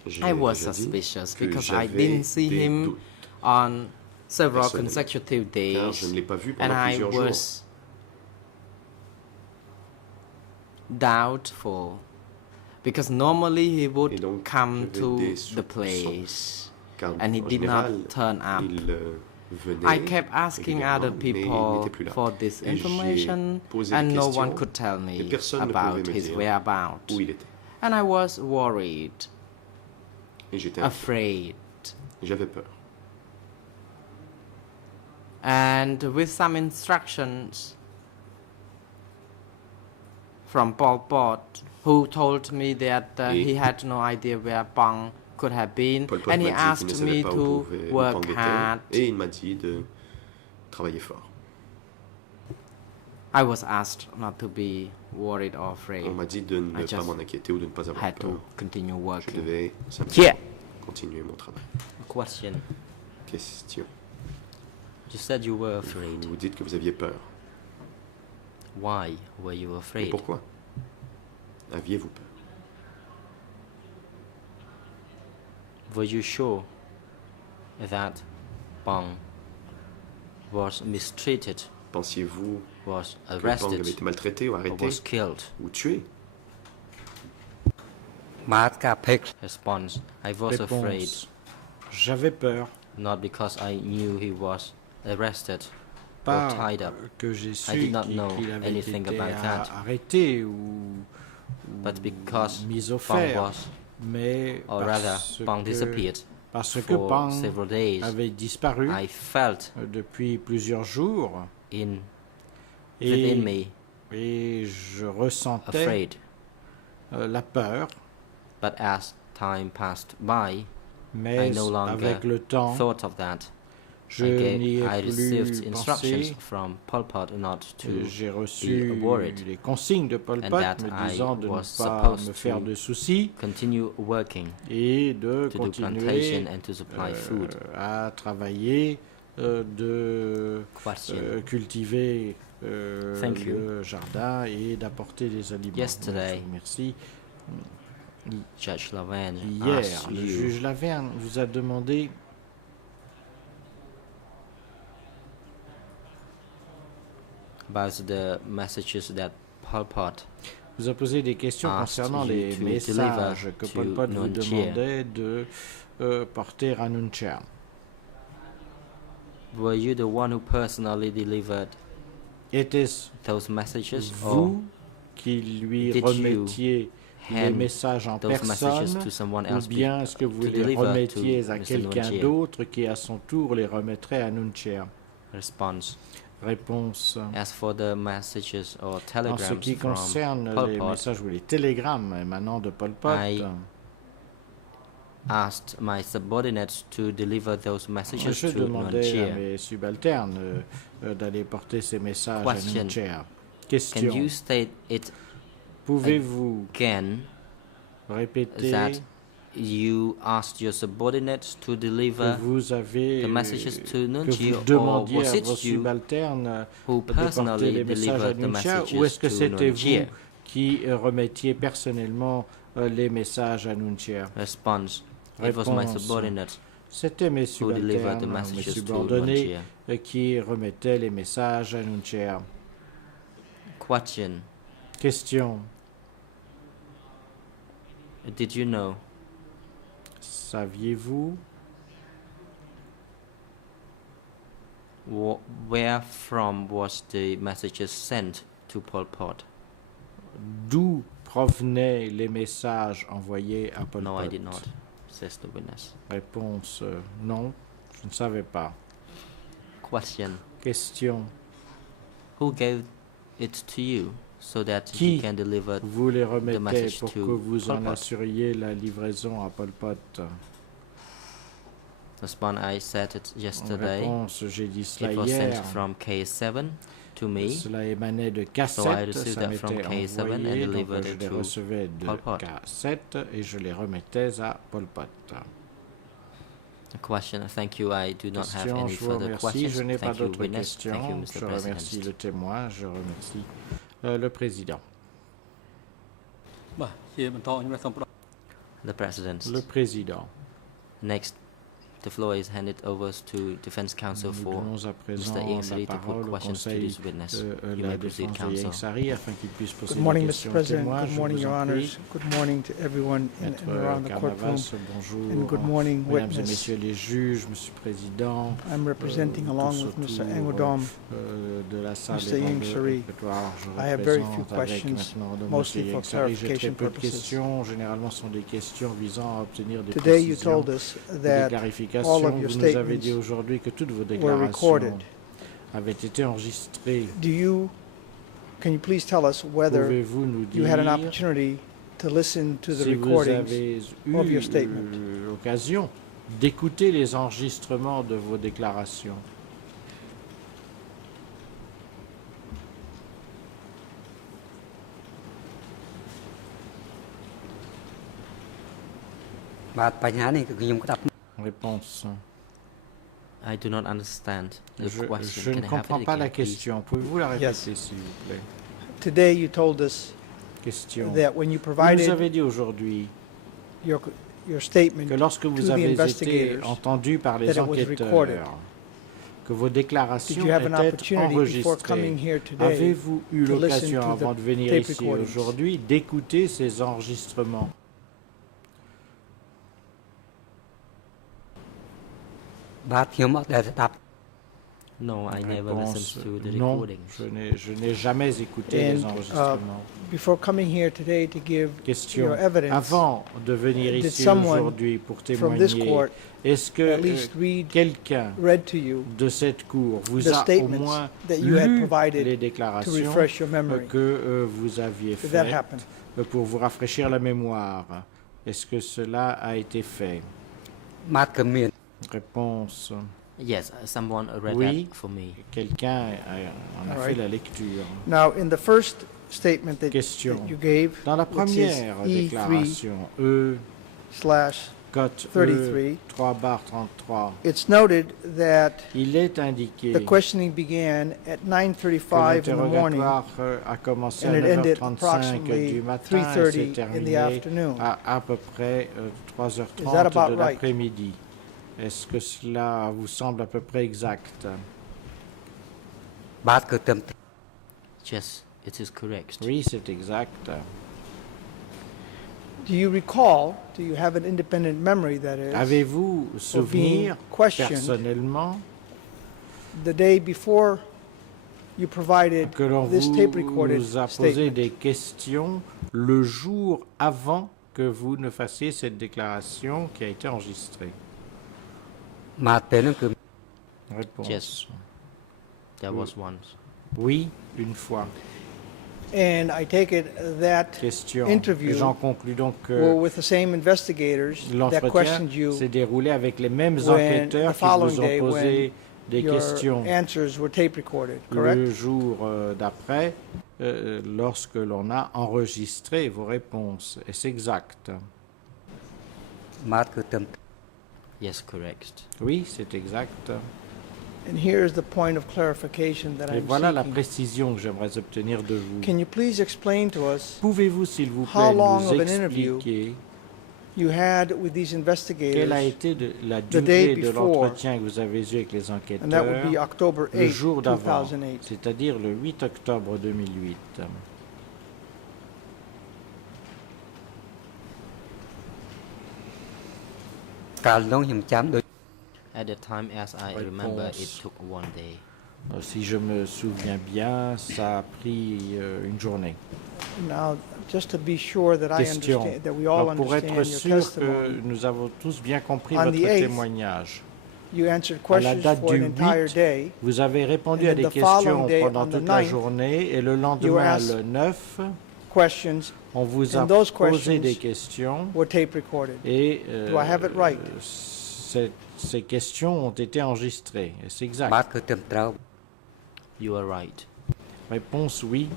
J'ai I was déjà dit suspicious que because I j'avais didn't see des him doutes, on several personnellement, consecutive car je days, ne l'ai pas vu and pendant I plusieurs jours. was doubtful because normally he Et would donc, come j'avais to des the soupçons, place car and he en did général, not turn up. il venait I kept asking other régulièrement, mais il people n'était plus là. for this Et j'ai information, posé and des no one questions, could tell et me personne ne about pouvait me his dire whereabouts. où il était. And I was worried, Et j'étais afraid. J'avais peur. And with some instructions from Pol Pot, who told me that he had no idea where Pang could have been, Pol Pot and he m'a dit qu'il ne asked savait me pas to où Pang work était, hard. et il m'a dit de travailler fort. I was asked not to be worried or afraid. On m'a dit de ne I pas just m'en inquiéter ou de ne pas avoir had peur. to continue Je working. devais simplement Yeah. continuer mon travail. Question. Question. You said you were afraid. Vous dites que vous aviez peur. Why were you Mais afraid? pourquoi aviez-vous peur? Were you sure that Pang was mistreated, Pensiez-vous was que Pang arrested, avait été maltraité ou or arrêté was killed? ou tué? បាទការភ័យ Response: I was afraid, Réponse. J'avais peur. not because I knew he was arrested or Pas tied up, que j'ai I su did not qu'il know qu'il avait anything été about that. arrêté ou but because mis au Pang fer, was, mais or rather, Pang disappeared parce que for Pang several days. avait disparu I felt depuis plusieurs jours within me et je ressentais afraid. la peur, But as time passed by, I mais no longer avec le temps, thought of that. je n'y ai I received plus instructions pensé. from Pol Pot not to J'ai be reçu worried les consignes de Pol and Pot that me I disant de ne was pas supposed me faire to de soucis continue working et de to do plantation continuer and to supply food. à travailler, de Question. cultiver Thank you. le jardin et d'apporter des aliments. Yesterday, Je vous remercie. Judge Laverne Hier, asked le you juge Laverne vous a demandé about the messages that Pol Pot vous a posé des questions asked concernant you les to messages deliver que to Pol Pot vous Nuon Chea. demandait de porter à Nuon Chea. Were you the one who personally delivered Était-ce those messages, or vous qui lui did you remettiez les hand messages en those messages personne, to someone ou else bien est-ce que vous to les deliver remettiez to à Mr. quelqu'un Nuon Chea? d'autre qui à son tour les remettrait à Nuon Chea? Response: Réponse. As for the messages or En ce telegrams qui from concerne Pol les Pot, messages ou les télégrammes émanant de Pol Pot, I asked my subordinates to deliver those messages je to Nuon demandais à Chea. mes subalternes d'aller porter ces messages Question. à Nuon Chea. Can Question. you state it Pouvez-vous again répéter that you asked your subordinates to que deliver vous avez the messages to Nuon que Chea, vous or demandiez was à it vos you subalternes who de porter personally les messages à delivered the Nuon Chea, messages ou est-ce que to c'était Nuon Chea? vous qui remettiez personnellement les messages à Nuon Chea? Response: It was my Réponse. subordinates C'était mes who delivered the subalternes, mes messages to Nuon subordonnés Chea. qui remettaient les messages à Nuon Chea. Question: Question. Did you know Saviez-vous where from was the messages sent to Pol Pot? d'où provenaient les messages envoyés à Pol No, Pot? I did not, says the witness. Réponse non, je ne savais pas. Question: Question. Who gave it to you so that Qui you can deliver? vous les remettez message pour que to vous Pol en Pot. assuriez la livraison à Pol Pot? Response: I said it yesterday. Réponse, j'ai dit It cela was sent hier. from KS7 to me. Cela émanait de So I K7, received ça that from m'était KS7 and envoyé, donc delivered je it les to recevais de Pol Pot. K7 et je les remettais à Pol Pot. Question: Thank you. I do not have Question, any je vous further remercie, questions. je n'ai pas Thank you, d'autres witness. Thank you, questions. Mr. Je remercie President. le témoin, je remercie le président. បាទជាបន្តខ្ញុំសូមផ្ដល់ The President. Le président. Next, the floor is handed over to Defense Counsel Nous for donnons à présent Mr. Ingsari la to put parole au questions to Conseil this witness. de You la may proceed, défense de Counsel. Ingsari afin qu'il puisse poser Good morning, des Mr. questions au President. témoin. Good Je morning, vous Your en Honors. prie. Good morning to everyone in Maître and around the courtroom. Carnavas, bonjour. And good morning, Mesdames et witness. messieurs les juges, Monsieur le Président. I'm representing, tous along with Mr. autour, Engodom, de la salle Mr. des bancs de Ingsari. répertoire. Je I have very few représente avec questions, maintenant de mostly Monsieur for Ingsari. J'ai très clarification peu de purposes. questions. Généralement, ce sont des questions visant à obtenir des Today you précisions, told us des that clarifications. all of your Vous nous avez dit statements aujourd'hui que toutes vos were déclarations recorded. avaient été enregistrées. Can you please tell us whether Pouvez-vous nous you had an dire opportunity to listen to the si vous recordings avez of your eu statement? l'occasion d'écouter les enregistrements de vos déclarations?បាទបញ្ហានេះគឺខ្ញុំក្តាប់ Réponse. I do not understand the Je question. ne Can I have it comprends pas la again, please? question. Pouvez-vous la répéter, Yes. s'il vous plaît? Today you told us Question. that when you Vous nous provided avez dit aujourd'hui your statement que lorsque to vous the avez été investigators, entendu par les that it was recorded. enquêteurs, que vos Did déclarations you have an étaient opportunity before coming enregistrées, here today avez-vous eu to listen l'occasion, to the avant de venir tape ici recordings? aujourd'hui, d'écouter ces enregistrements?បាទខ្ញុំអត់ដែលស្ដាប់ No, I never Réponse, listened to the non, recordings. je n'ai jamais écouté les And, enregistrements. before coming here today to give Question. your evidence. Avant de venir Did ici someone aujourd'hui pour from this témoigner, court est-ce que at least read quelqu'un read to you de cette cour vous the a au statements moins that you had lu provided les to déclarations refresh your memory? que vous aviez Did that faites happen? pour vous rafraîchir la mémoire? Est-ce que cela a été fait? បាទក៏មាន Réponse. Yes, someone read Oui. that for me. Quelqu'un en a All fait right. la lecture. Now, in the first statement that Question. you gave, Dans la which is première déclaration, cote 33, 3/33, it's noted that il est indiqué the questioning began at que 9:35 in the morning l'interrogatoire a commencé à and it ended 9h35 approximately du matin et s'est 3:30 in the terminé afternoon. à peu près Is that 3h30 about de right? l'après-midi. Est-ce que cela vous semble à peu près exact? បាទគឺត្រឹមត្រូវ Yes, it is correct. Oui, c'est exact. Do you recall, do you have an independent memory, that is, Avez-vous souvenir questioned personnellement the day before you provided que l'on this tape recorded vous a posé statement? des questions le jour avant que vous ne fassiez cette déclaration qui a été enregistrée? បាទពេលហ្នឹងគឺ Réponse. Yes. There was once. Oui, une fois. And I take it that Question. interview J'en conclus donc were que with the same investigators that l'entretien questioned you s'est déroulé avec les mêmes when enquêteurs the qui vous following ont day posé des your questions answers were tape recorded, correct? le jour d'après lorsque l'on a enregistré vos réponses. Est-ce exact? បាទគឺត្រឹមត្រូវ Yes, correct. Oui, c'est exact. And here's the point of clarification that Et I'm voilà la seeking. précision que j'aimerais obtenir de vous. Can you please explain to us Pouvez-vous, s'il vous how plaît, long nous of an interview expliquer you had with these quelle a investigators, été la the day durée de before, l'entretien que vous avez eu avec les and that would enquêteurs be October le 8, jour d'avant, 2008. c'est-à-dire le 8 octobre 2008.កាលនោះខ្ញុំចាំដូច At that time, as I remember, it Réponse. took one day. Si je me souviens bien, ça a pris une journée. Now, just to be sure that I Question. understand, that we all Alors, pour être understand your sûr testimony, que nous avons tous bien compris On votre the 8th, témoignage, you answered à la questions date for du an entire 8, day. vous avez répondu And à then des the following questions day, pendant on the toute la 9th, journée et le lendemain, asked le 9, Questions on vous a and those posé des questions questions were tape recorded. et Do I have it right? ces questions ont été enregistrées. C'est exact. បាទគឺត្រឹមត្រូវ You are right. Réponse oui,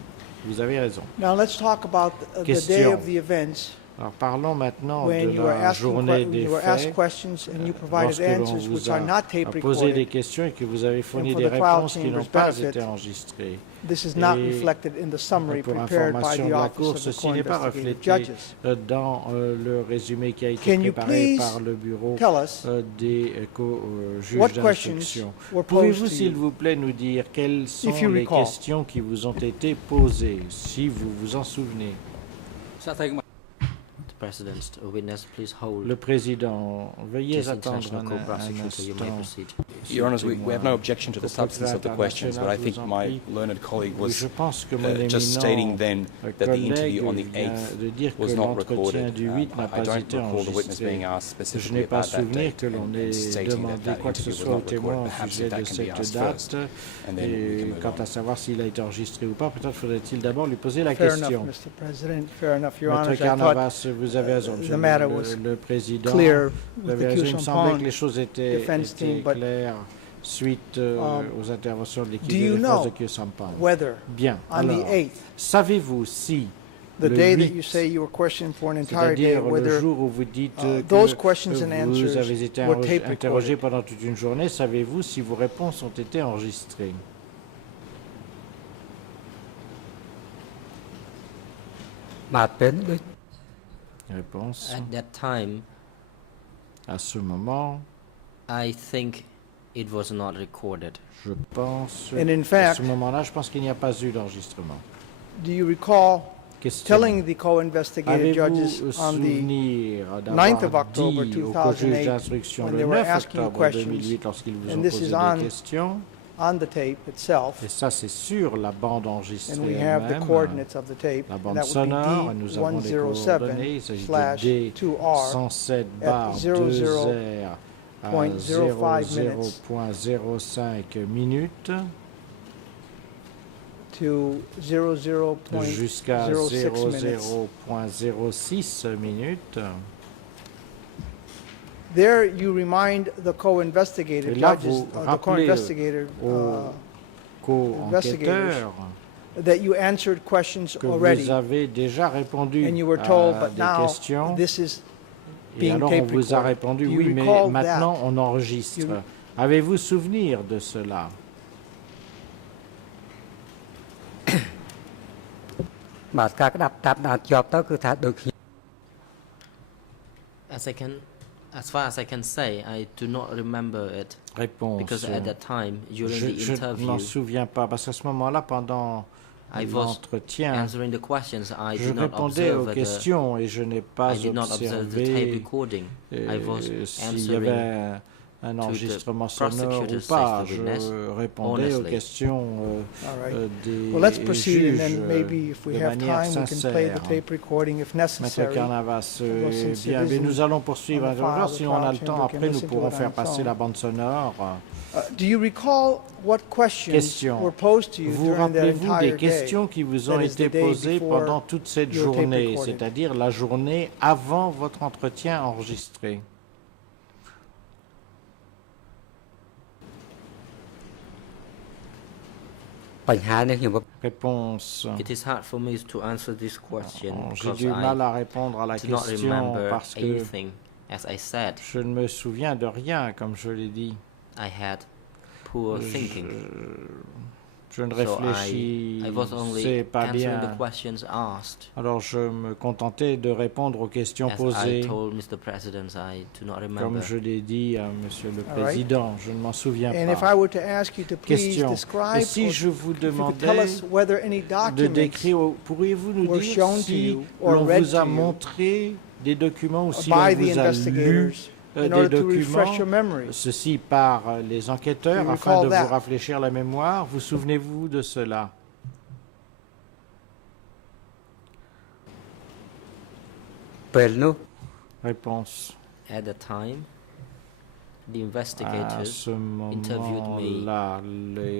vous avez raison. Now let's talk about the day Question. of the events Alors parlons maintenant when de you were la asking journée when des you were asked faits. questions and you provided Lorsque l'on answers which vous are not tape a posé des recorded. questions et que vous avez fourni And for des the trial réponses qui n'ont chamber's pas benefit, été enregistrées. This is not Et reflected in the summary pour prepared by information the de la Office Cour, of the ceci n'est pas Co-Investigative reflété Judges. dans le résumé qui a été Can you préparé please par le bureau tell us des juges what questions d'instruction. were posed Pouvez-vous, to s'il you? vous plaît, nous dire quelles sont you les recall. questions qui vous ont été posées, si vous vous en souvenez? សាក់ថៃមក The President, a witness, please hold. Le Président, veuillez Case attendre International un Co-Prosecutor, you may instant. proceed. Your Honours, we have no objection to the substance of the questions, but I think my learned colleague was Je pense que mon just stating then that the interview on the collègue 8th vient de dire que was not l'entretien recorded. du 8 n'a I pas don't été recall the witness enregistré. being asked Je specifically n'ai pas about that souvenir date que l'on and ait stating that demandé that quoi que ce interview was soit au not témoin recorded. au Perhaps sujet if that de can be cette asked date. first, and then we can Et move quant on. à savoir s'il a été enregistré ou pas, peut-être faudrait-il d'abord lui poser la Fair question. enough, Mr. President. Fair enough, Your Maître Honors. I thought Carnavas, vous avez raison. the matter was Le Président, clear vous with avez the raison. Il me semblait que Q-Sampon les choses étaient defense team, but claires suite aux interventions de l'équipe do you de défense know de Q-Sampon. whether Bien. on the Alors, 8th savez-vous si the le day 8, that you say you were questioned for an entire day, c'est-à-dire le whether jour où vous dites those que questions and vous answers avez été were tape interrogé recorded? pendant toute une journée, savez-vous si vos réponses ont été enregistrées? Réponse. At that time, À ce moment, I think it was not recorded. je pense, And in à fact, ce moment-là, je pense qu'il n'y a pas eu d'enregistrement. do you recall Question. telling the co-investigative judges Avez-vous on the souvenir 9th of d'avoir October dit au juge 2008, d'instruction when le they were 9 asking you octobre questions, 2008 lorsqu'ils vous and ont this posé is des on questions, on the tape itself, et ça c'est sur la bande and enregistrée we have the elle-même, coordinates of the tape, la and bande that sonore, would nous be avons les coordonnées, il s'agit de D107/2R D107 at bar 2R à 00.05 00.05 minutes to jusqu'à 00.06 minutes. 00.06 minutes. There you remind the Et co-investigative là, judges, vous the rappelez co-investigator aux co-enquêteurs that you answered questions que already, vous avez déjà répondu and you were told, à but des now questions. this is Et being alors on tape vous a recorded. répondu, Do you oui, mais recall maintenant that? on enregistre. You- Avez-vous souvenir de cela? As far as I can say, I do not remember it Réponse. because at that time during Je the ne m'en interview, souviens pas, parce qu'à ce moment-là, pendant I was l'entretien, answering the questions. I je did not répondais aux observe questions et je n'ai pas I did not observe the tape observé recording. I was s'il y answering avait un the enregistrement sonore ou prosecutors, pas. says the witness, Je répondais aux honestly. questions All right. des Well, let's proceed, and juges then maybe if we de have manière time, we can play the sincère. tape recording if Maître necessary. Carnavas, Well, since it bien, mais isn't nous allons poursuivre on un the jour, file, si on a le the temps, trial chamber après can nous listen to pourrons it on faire its passer own. la bande sonore. Do you recall what questions Question. were posed to you Vous during that rappelez-vous des entire questions day? qui vous ont That is été the day posées before pendant toute cette your tape journée, recording. c'est-à-dire la journée avant votre entretien enregistré? Réponse. It is hard for me to answer this question J'ai because du mal I à répondre à la do not question remember parce que anything. As I said, je ne me souviens de rien, comme je l'ai dit. I had poor thinking. Je ne So I was réfléchissais only pas answering bien. the questions asked. Alors je me contentais de répondre aux questions As posées. I told Mr. President, I do not remember. Comme je l'ai dit à Monsieur le All right. Président, je ne m'en souviens And if I pas. were to ask you to please Question. describe, Et si or je vous if you could tell demandais us whether any de documents décrire, pourriez-vous nous were dire shown to si you or l'on read vous a to you montré des documents ou si by l'on the vous a lu investigators in des order to refresh your documents, memory? ceci par les enquêteurs You afin de recall that? vous rafraîchir la mémoire. Vous souvenez-vous de cela? Réponse. At the time, the À investigators ce interviewed me moment-là,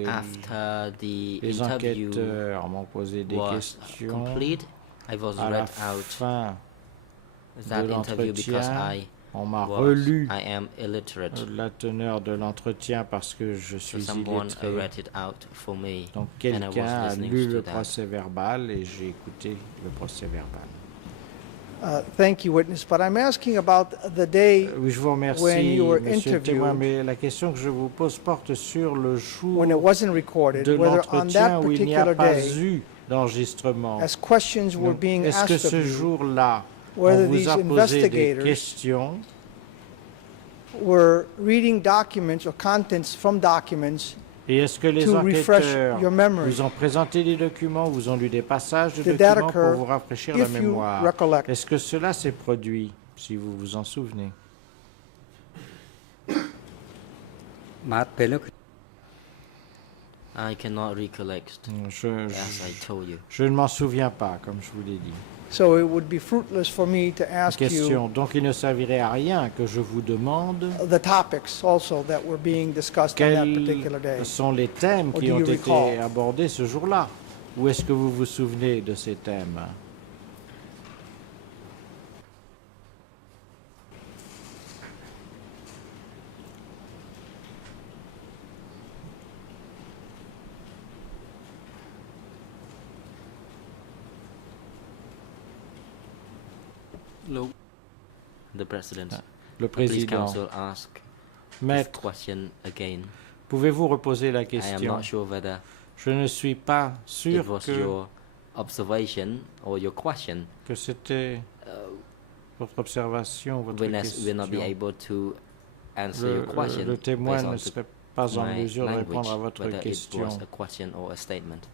after the les interview enquêteurs m'ont posé des was questions. complete. I was À la read out fin that de interview because l'entretien, on m'a I relu am illiterate. la teneur de l'entretien parce que je So suis someone illettré. read it out for me, Donc and I quelqu'un was a listening lu to le that. procès verbal et j'ai écouté le procès verbal. Thank you, witness. But I'm asking about the day Oui, je vous when remercie, you were monsieur le témoin, interviewed, mais la question que je vous pose porte sur le jour when it wasn't recorded, de whether on l'entretien that où il n'y a particular pas day, eu d'enregistrement. as questions were Donc, being est-ce que asked ce of you, jour-là, on whether vous these a posé des investigators questions were reading documents or contents from documents et est-ce que les to refresh enquêteurs your memory? vous ont présenté des documents, vous ont lu des passages de Did that documents occur? pour vous rafraîchir la If you mémoire? recollect. Est-ce que cela s'est produit, si vous vous en souvenez? I cannot recollect, as I told you. Je ne m'en souviens pas, comme je vous l'ai dit. So it would be fruitless for me to ask Question. you Donc il ne servirait à rien que je vous demande the topics also that were being discussed on that particular day. quels sont les thèmes Or qui do ont you été recall? abordés ce jour-là. Ou est-ce que vous vous souvenez de ces thèmes? The President. Le Please Président. counsel ask this Maître, question again. pouvez-vous reposer la I am question? not sure whether Je ne suis pas sûr it was que, your observation or your question. que c'était votre observation, votre Witness will not be question. able to answer your question Le témoin based on ne the serait pas en my mesure de language, répondre à votre whether question. it was a question or a statement.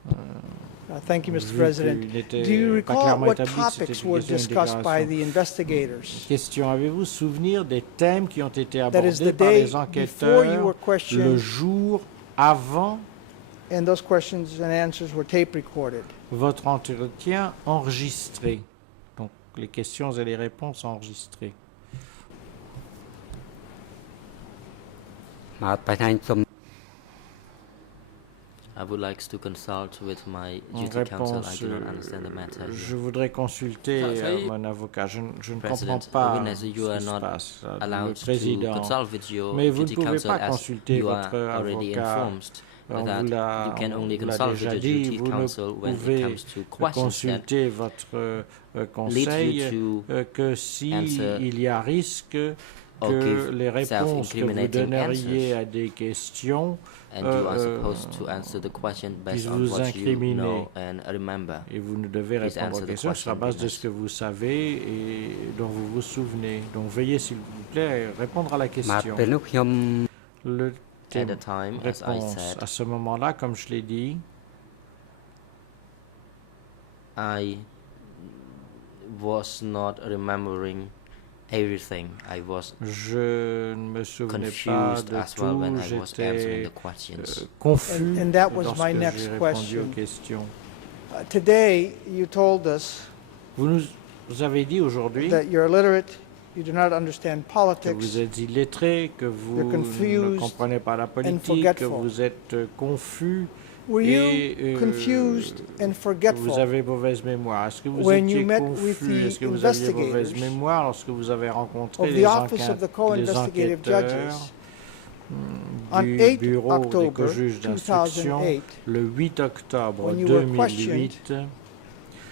Thank you, Mr. Vu President. qu'il n'était Do you pas recall clairement what établi que c'était topics une were question, une discussed by déclaration. the investigators? Question, avez-vous souvenir des thèmes qui ont été That is abordés the par day les before you enquêteurs were le questioned, jour avant and those questions and answers were tape recorded. votre entretien enregistré? Donc, les questions et les réponses enregistrées. មកបញ្ញាសូម I would like to consult with my En duty counsel. I réponse, do not understand the matter. je voudrais consulter mon avocat. Je ne comprends President, pas witness, ce you are qui se not passe. Le allowed to président, consult with your mais vous ne duty pouvez counsel pas as consulter you are votre already avocat. informed On that vous l'a you can only on vous l'a consult with déjà your dit, duty vous ne counsel when it pouvez comes to questions that consulter votre lead conseil you to que si answer il y a risque or que give les réponses que vous self-incriminating donneriez answers. à des questions And you are supposed to answer the question based on vous what you incriminer. know and remember. Et vous ne devez Please répondre answer aux the questions sur la question, base de ce que vous savez et dont vous vous souvenez. Donc veuillez s'il vous plaît répondre à la មក question. ពេលនោះខ្ញុំ Le At the time, as I réponse said, à ce moment-là, comme je l'ai dit, I was not remembering everything. I was je ne me souvenais pas confused de as well when tout. I was answering J'étais the questions. confus And that was lorsque my j'ai next répondu question. aux questions. Today, you told us Vous nous avez dit aujourd'hui that you're illiterate, you do not understand que politics, vous êtes illettré, que vous You're confused ne comprenez pas la politique, que forgetful. vous êtes confus Were you et confused and que vous forgetful avez mauvaise mémoire. Est-ce que vous when étiez you met with confus? the Est-ce que vous aviez mauvaise investigators mémoire lorsque vous avez rencontré of the les, Office of the les Co-Investigative enquêteurs Judges on du 8 bureau des October co-juges d'instruction 2008, le 8 octobre when you were 2008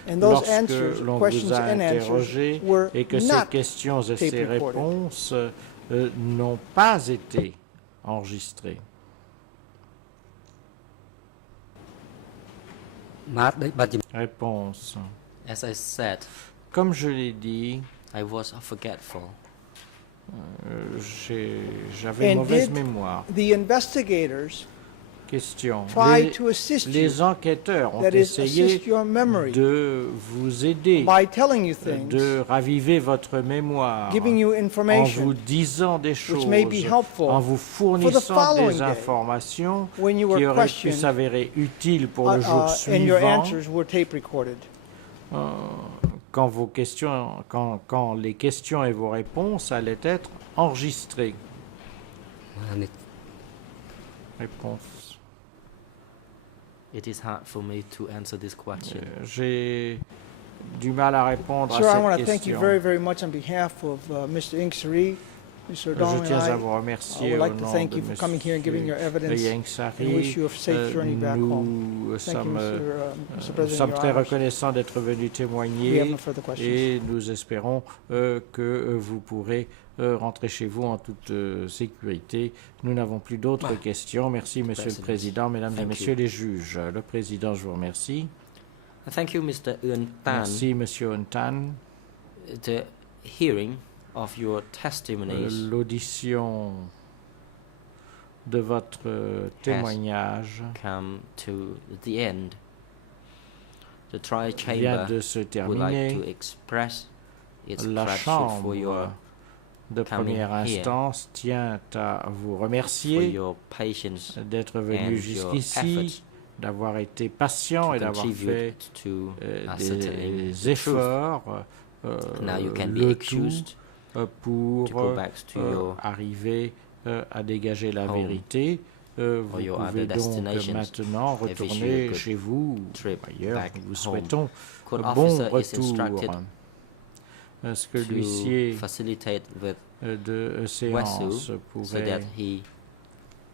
and those lorsque answers, l'on questions vous a and answers, interrogé were et que ces not questions et ces tape recorded. réponses n'ont pas été enregistrées. មកដូចបាត់ជា Réponse. As I said, Comme je l'ai dit, I was forgetful. j'avais And mauvaise did mémoire. the investigators Question. try to assist you, Les enquêteurs ont that is, essayé assist your memory de vous aider, by telling you things, de raviver votre mémoire, giving you en vous information disant des choses, may be helpful en vous fournissant following des day, informations when you were qui auraient pu questioned, s'avérer utiles pour le jour and your suivant, answers were tape recorded. quand vos questions, quand les questions et vos réponses allaient être enregistrées. អានេះ Réponse. It is hard for me to answer this question. J'ai du mal à répondre Sir, I à want cette to thank you question. very, very much on behalf of Mr. Ingsari, Mr. Je O'Donnell, and tiens à I. vous I remercier would au like to nom thank de you for coming here and giving your Monsieur evidence Yang and wish you a safe journey back home. Nous Thank you, Mr. sommes President. très Your Honors. reconnaissants d'être venus We have témoigner no further questions. et nous espérons que vous pourrez rentrer chez vous en toute sécurité. Nous n'avons plus d'autres questions. Merci, Monsieur le Président, Mesdames et Messieurs les juges. Le Président, je vous remercie. Thank you, Mr. Eun Tan. Merci, Monsieur Eun Tan. The hearing of your testimonies L'audition de votre témoignage come to the end. The trial vient chamber de se would like to terminer. express its La gratitude for your Chambre de coming première here, instance tient à vous for remercier your patience d'être venu and your jusqu'ici, efforts d'avoir été patient et to d'avoir fait contribute to ascertaining des the truth. efforts, Now you can be le tout accused pour to go back to your arriver à dégager la home vérité. Vous your pouvez other donc destinations. maintenant I wish you a retourner good chez vous ou trip ailleurs. back Nous vous home. souhaitons Court un bon officer is retour. instructed Est-ce que to l'huissier facilitate with de séance Wesu so pourrait that he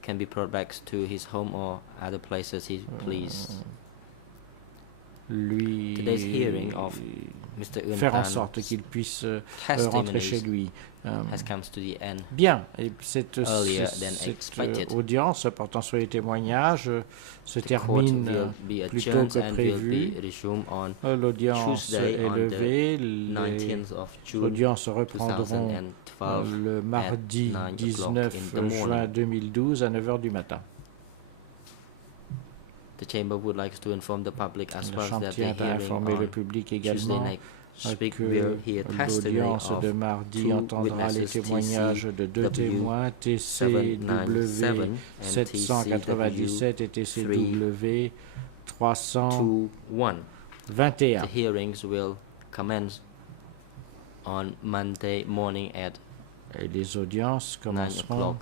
can be brought back to his home or other places he please. lui Today's hearing of faire en sorte qu'il puisse rentrer chez lui. Has come to the end Bien, et cette audience portant sur les témoignages se termine plus tôt que prévu. L'audience est levée. L'audience reprendront le mardi 19 juin 2012 à 9 h du matin. The chamber would like to inform the public as well chambre that the tient à hearing informer le on public Tuesday également night que l'audience de mardi entendra les témoignages de deux témoins, TCW 797 et TCW 321. The hearings will commence on Monday morning at et les audiences commenceront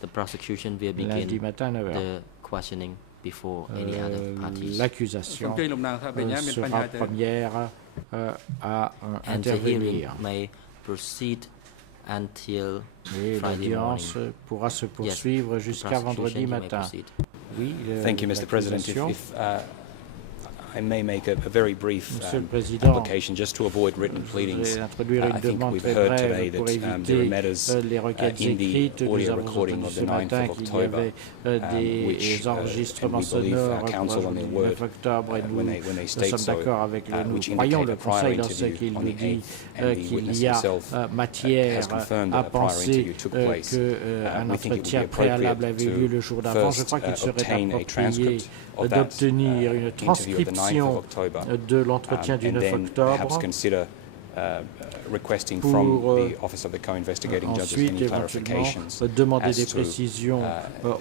the prosecution will begin lundi matin à 9 h. the questioning before any other parties. L'accusation sera première à and the hearing intervenir. may proceed until Et Friday l'audience morning. pourra se poursuivre Yes, jusqu'à the prosecution, vendredi you may matin. proceed. Oui, Thank you, Mr. President. If I may make a very brief Monsieur le Président, application just to avoid written pleadings. je vais introduire une I think demande we've très heard today brève pour that there are éviter matters les requêtes in écrites. the Nous audio avons recording entendu of ce the 9th matin of qu'il y October, avait which des enregistrements and we believe sonores our counsel on their le word 9 octobre et when they nous state sommes so, d'accord avec nous which croyons indicate le a prior Conseil dans ce interview qu'il on nous the dit 8th, and the qu'il witness y a himself matière has confirmed à that a prior penser interview took place. qu'un We think it would be entretien préalable avait appropriate lieu le jour d'avant. Je first crois qu'il serait obtain a approprié transcript of that d'obtenir une interview of the 9th of transcription October, de l'entretien du and 9 then octobre. perhaps consider requesting pour from the Office of the Co-Investigating Judges ensuite any éventuellement clarifications demander as des to, précisions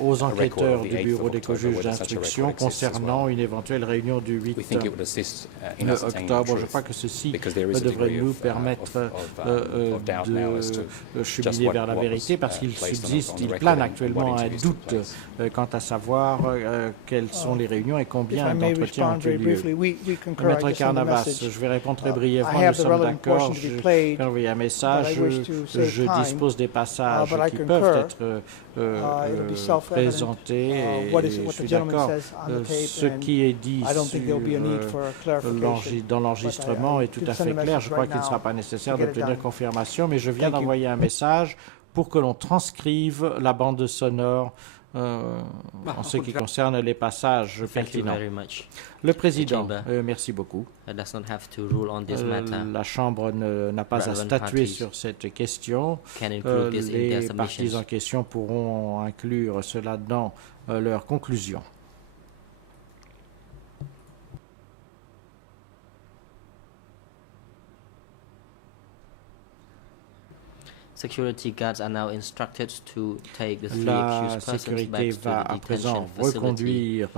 aux enquêteurs record of du the 8th bureau of des October, co-juges whether such a d'instruction record exists as concernant well. une éventuelle réunion du 8 We think it would assist in ascertaining the octobre. Je truth, crois que ceci because there is a devrait degree nous of permettre of doubt now as to de just cheminer vers la what vérité was, parce qu'il placed on subsiste, the il recording plane and actuellement what un interviews took doute place. quant à savoir quelles sont les réunions et If combien I may d'entretiens ont respond eu very lieu. briefly, we concur. I Maître just sent a Carnavas, message. je vais répondre très I brièvement. have Nous the sommes relevant d'accord. portion to be played, J'ai envoyé un message. but I wish to save Je time. dispose des passages But I qui concur. peuvent être It'll be self-evident, présentés et what je the suis gentleman d'accord. says on the tape, Ce and qui est dit I don't think there'll be a need for a clarification. dans l'enregistrement But I est tout did à send fait a clair. message Je crois right qu'il ne sera now pas nécessaire to get it d'obtenir done. confirmation, mais je viens Thank you. d'envoyer un message pour que l'on transcrive la bande sonore en ce qui concerne les passages Thank you pertinents. very much. Le Président, chamber merci beaucoup. Does not have to rule on this matter. La Chambre n'a pas à Relevant statuer parties sur cette question. can include this in their Les parties submissions. en question pourront inclure cela dans leurs conclusions. Security guards are now instructed to take the three La accused persons sécurité back to va the à présent detention facility reconduire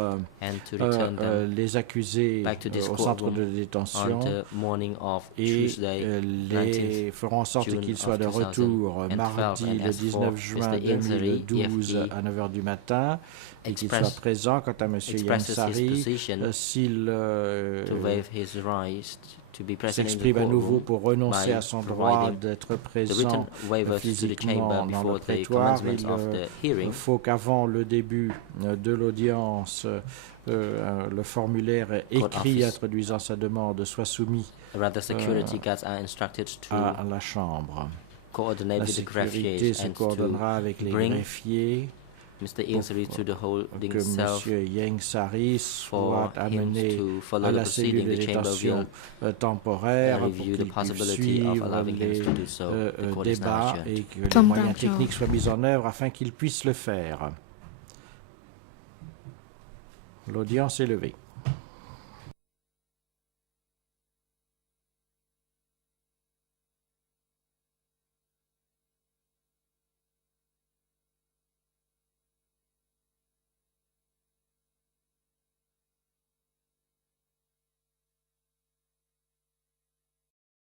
and to return them les accusés back to this au centre de courtroom détention on the morning of et Tuesday, les feront en sorte June qu'ils soient of de retour 2012 mardi and le as for 19 juin Mr. Insari, 2012 EFE à 9 h du matin et qu'il soit express- présent. Quant à M. expresses his Yansari, position s'il to waive his rights to be present in the s'exprime à nouveau courtroom pour renoncer by à son droit providing d'être the présent written waivers to the physiquement chamber dans le before the prétoire. commencement of the hearing. Il faut qu'avant le début de l'audience, le formulaire écrit office. introduisant sa demande soit soumis Rather, security guards are instructed to à la Chambre. coordinate La with the sécurité greffiers se and coordonnera to avec les bring greffiers Mr. Insari to the holding que cell M. Yansari for soit him amené to follow à the la cellule proceeding. de The chamber détention will temporaire pour review the qu'il puisse possibility of suivre allowing him les to do so. The court is now débats adjourned. et que les Tom moyens Bradshaw. techniques soient mis en œuvre afin qu'il puisse le faire. L'audience est levée.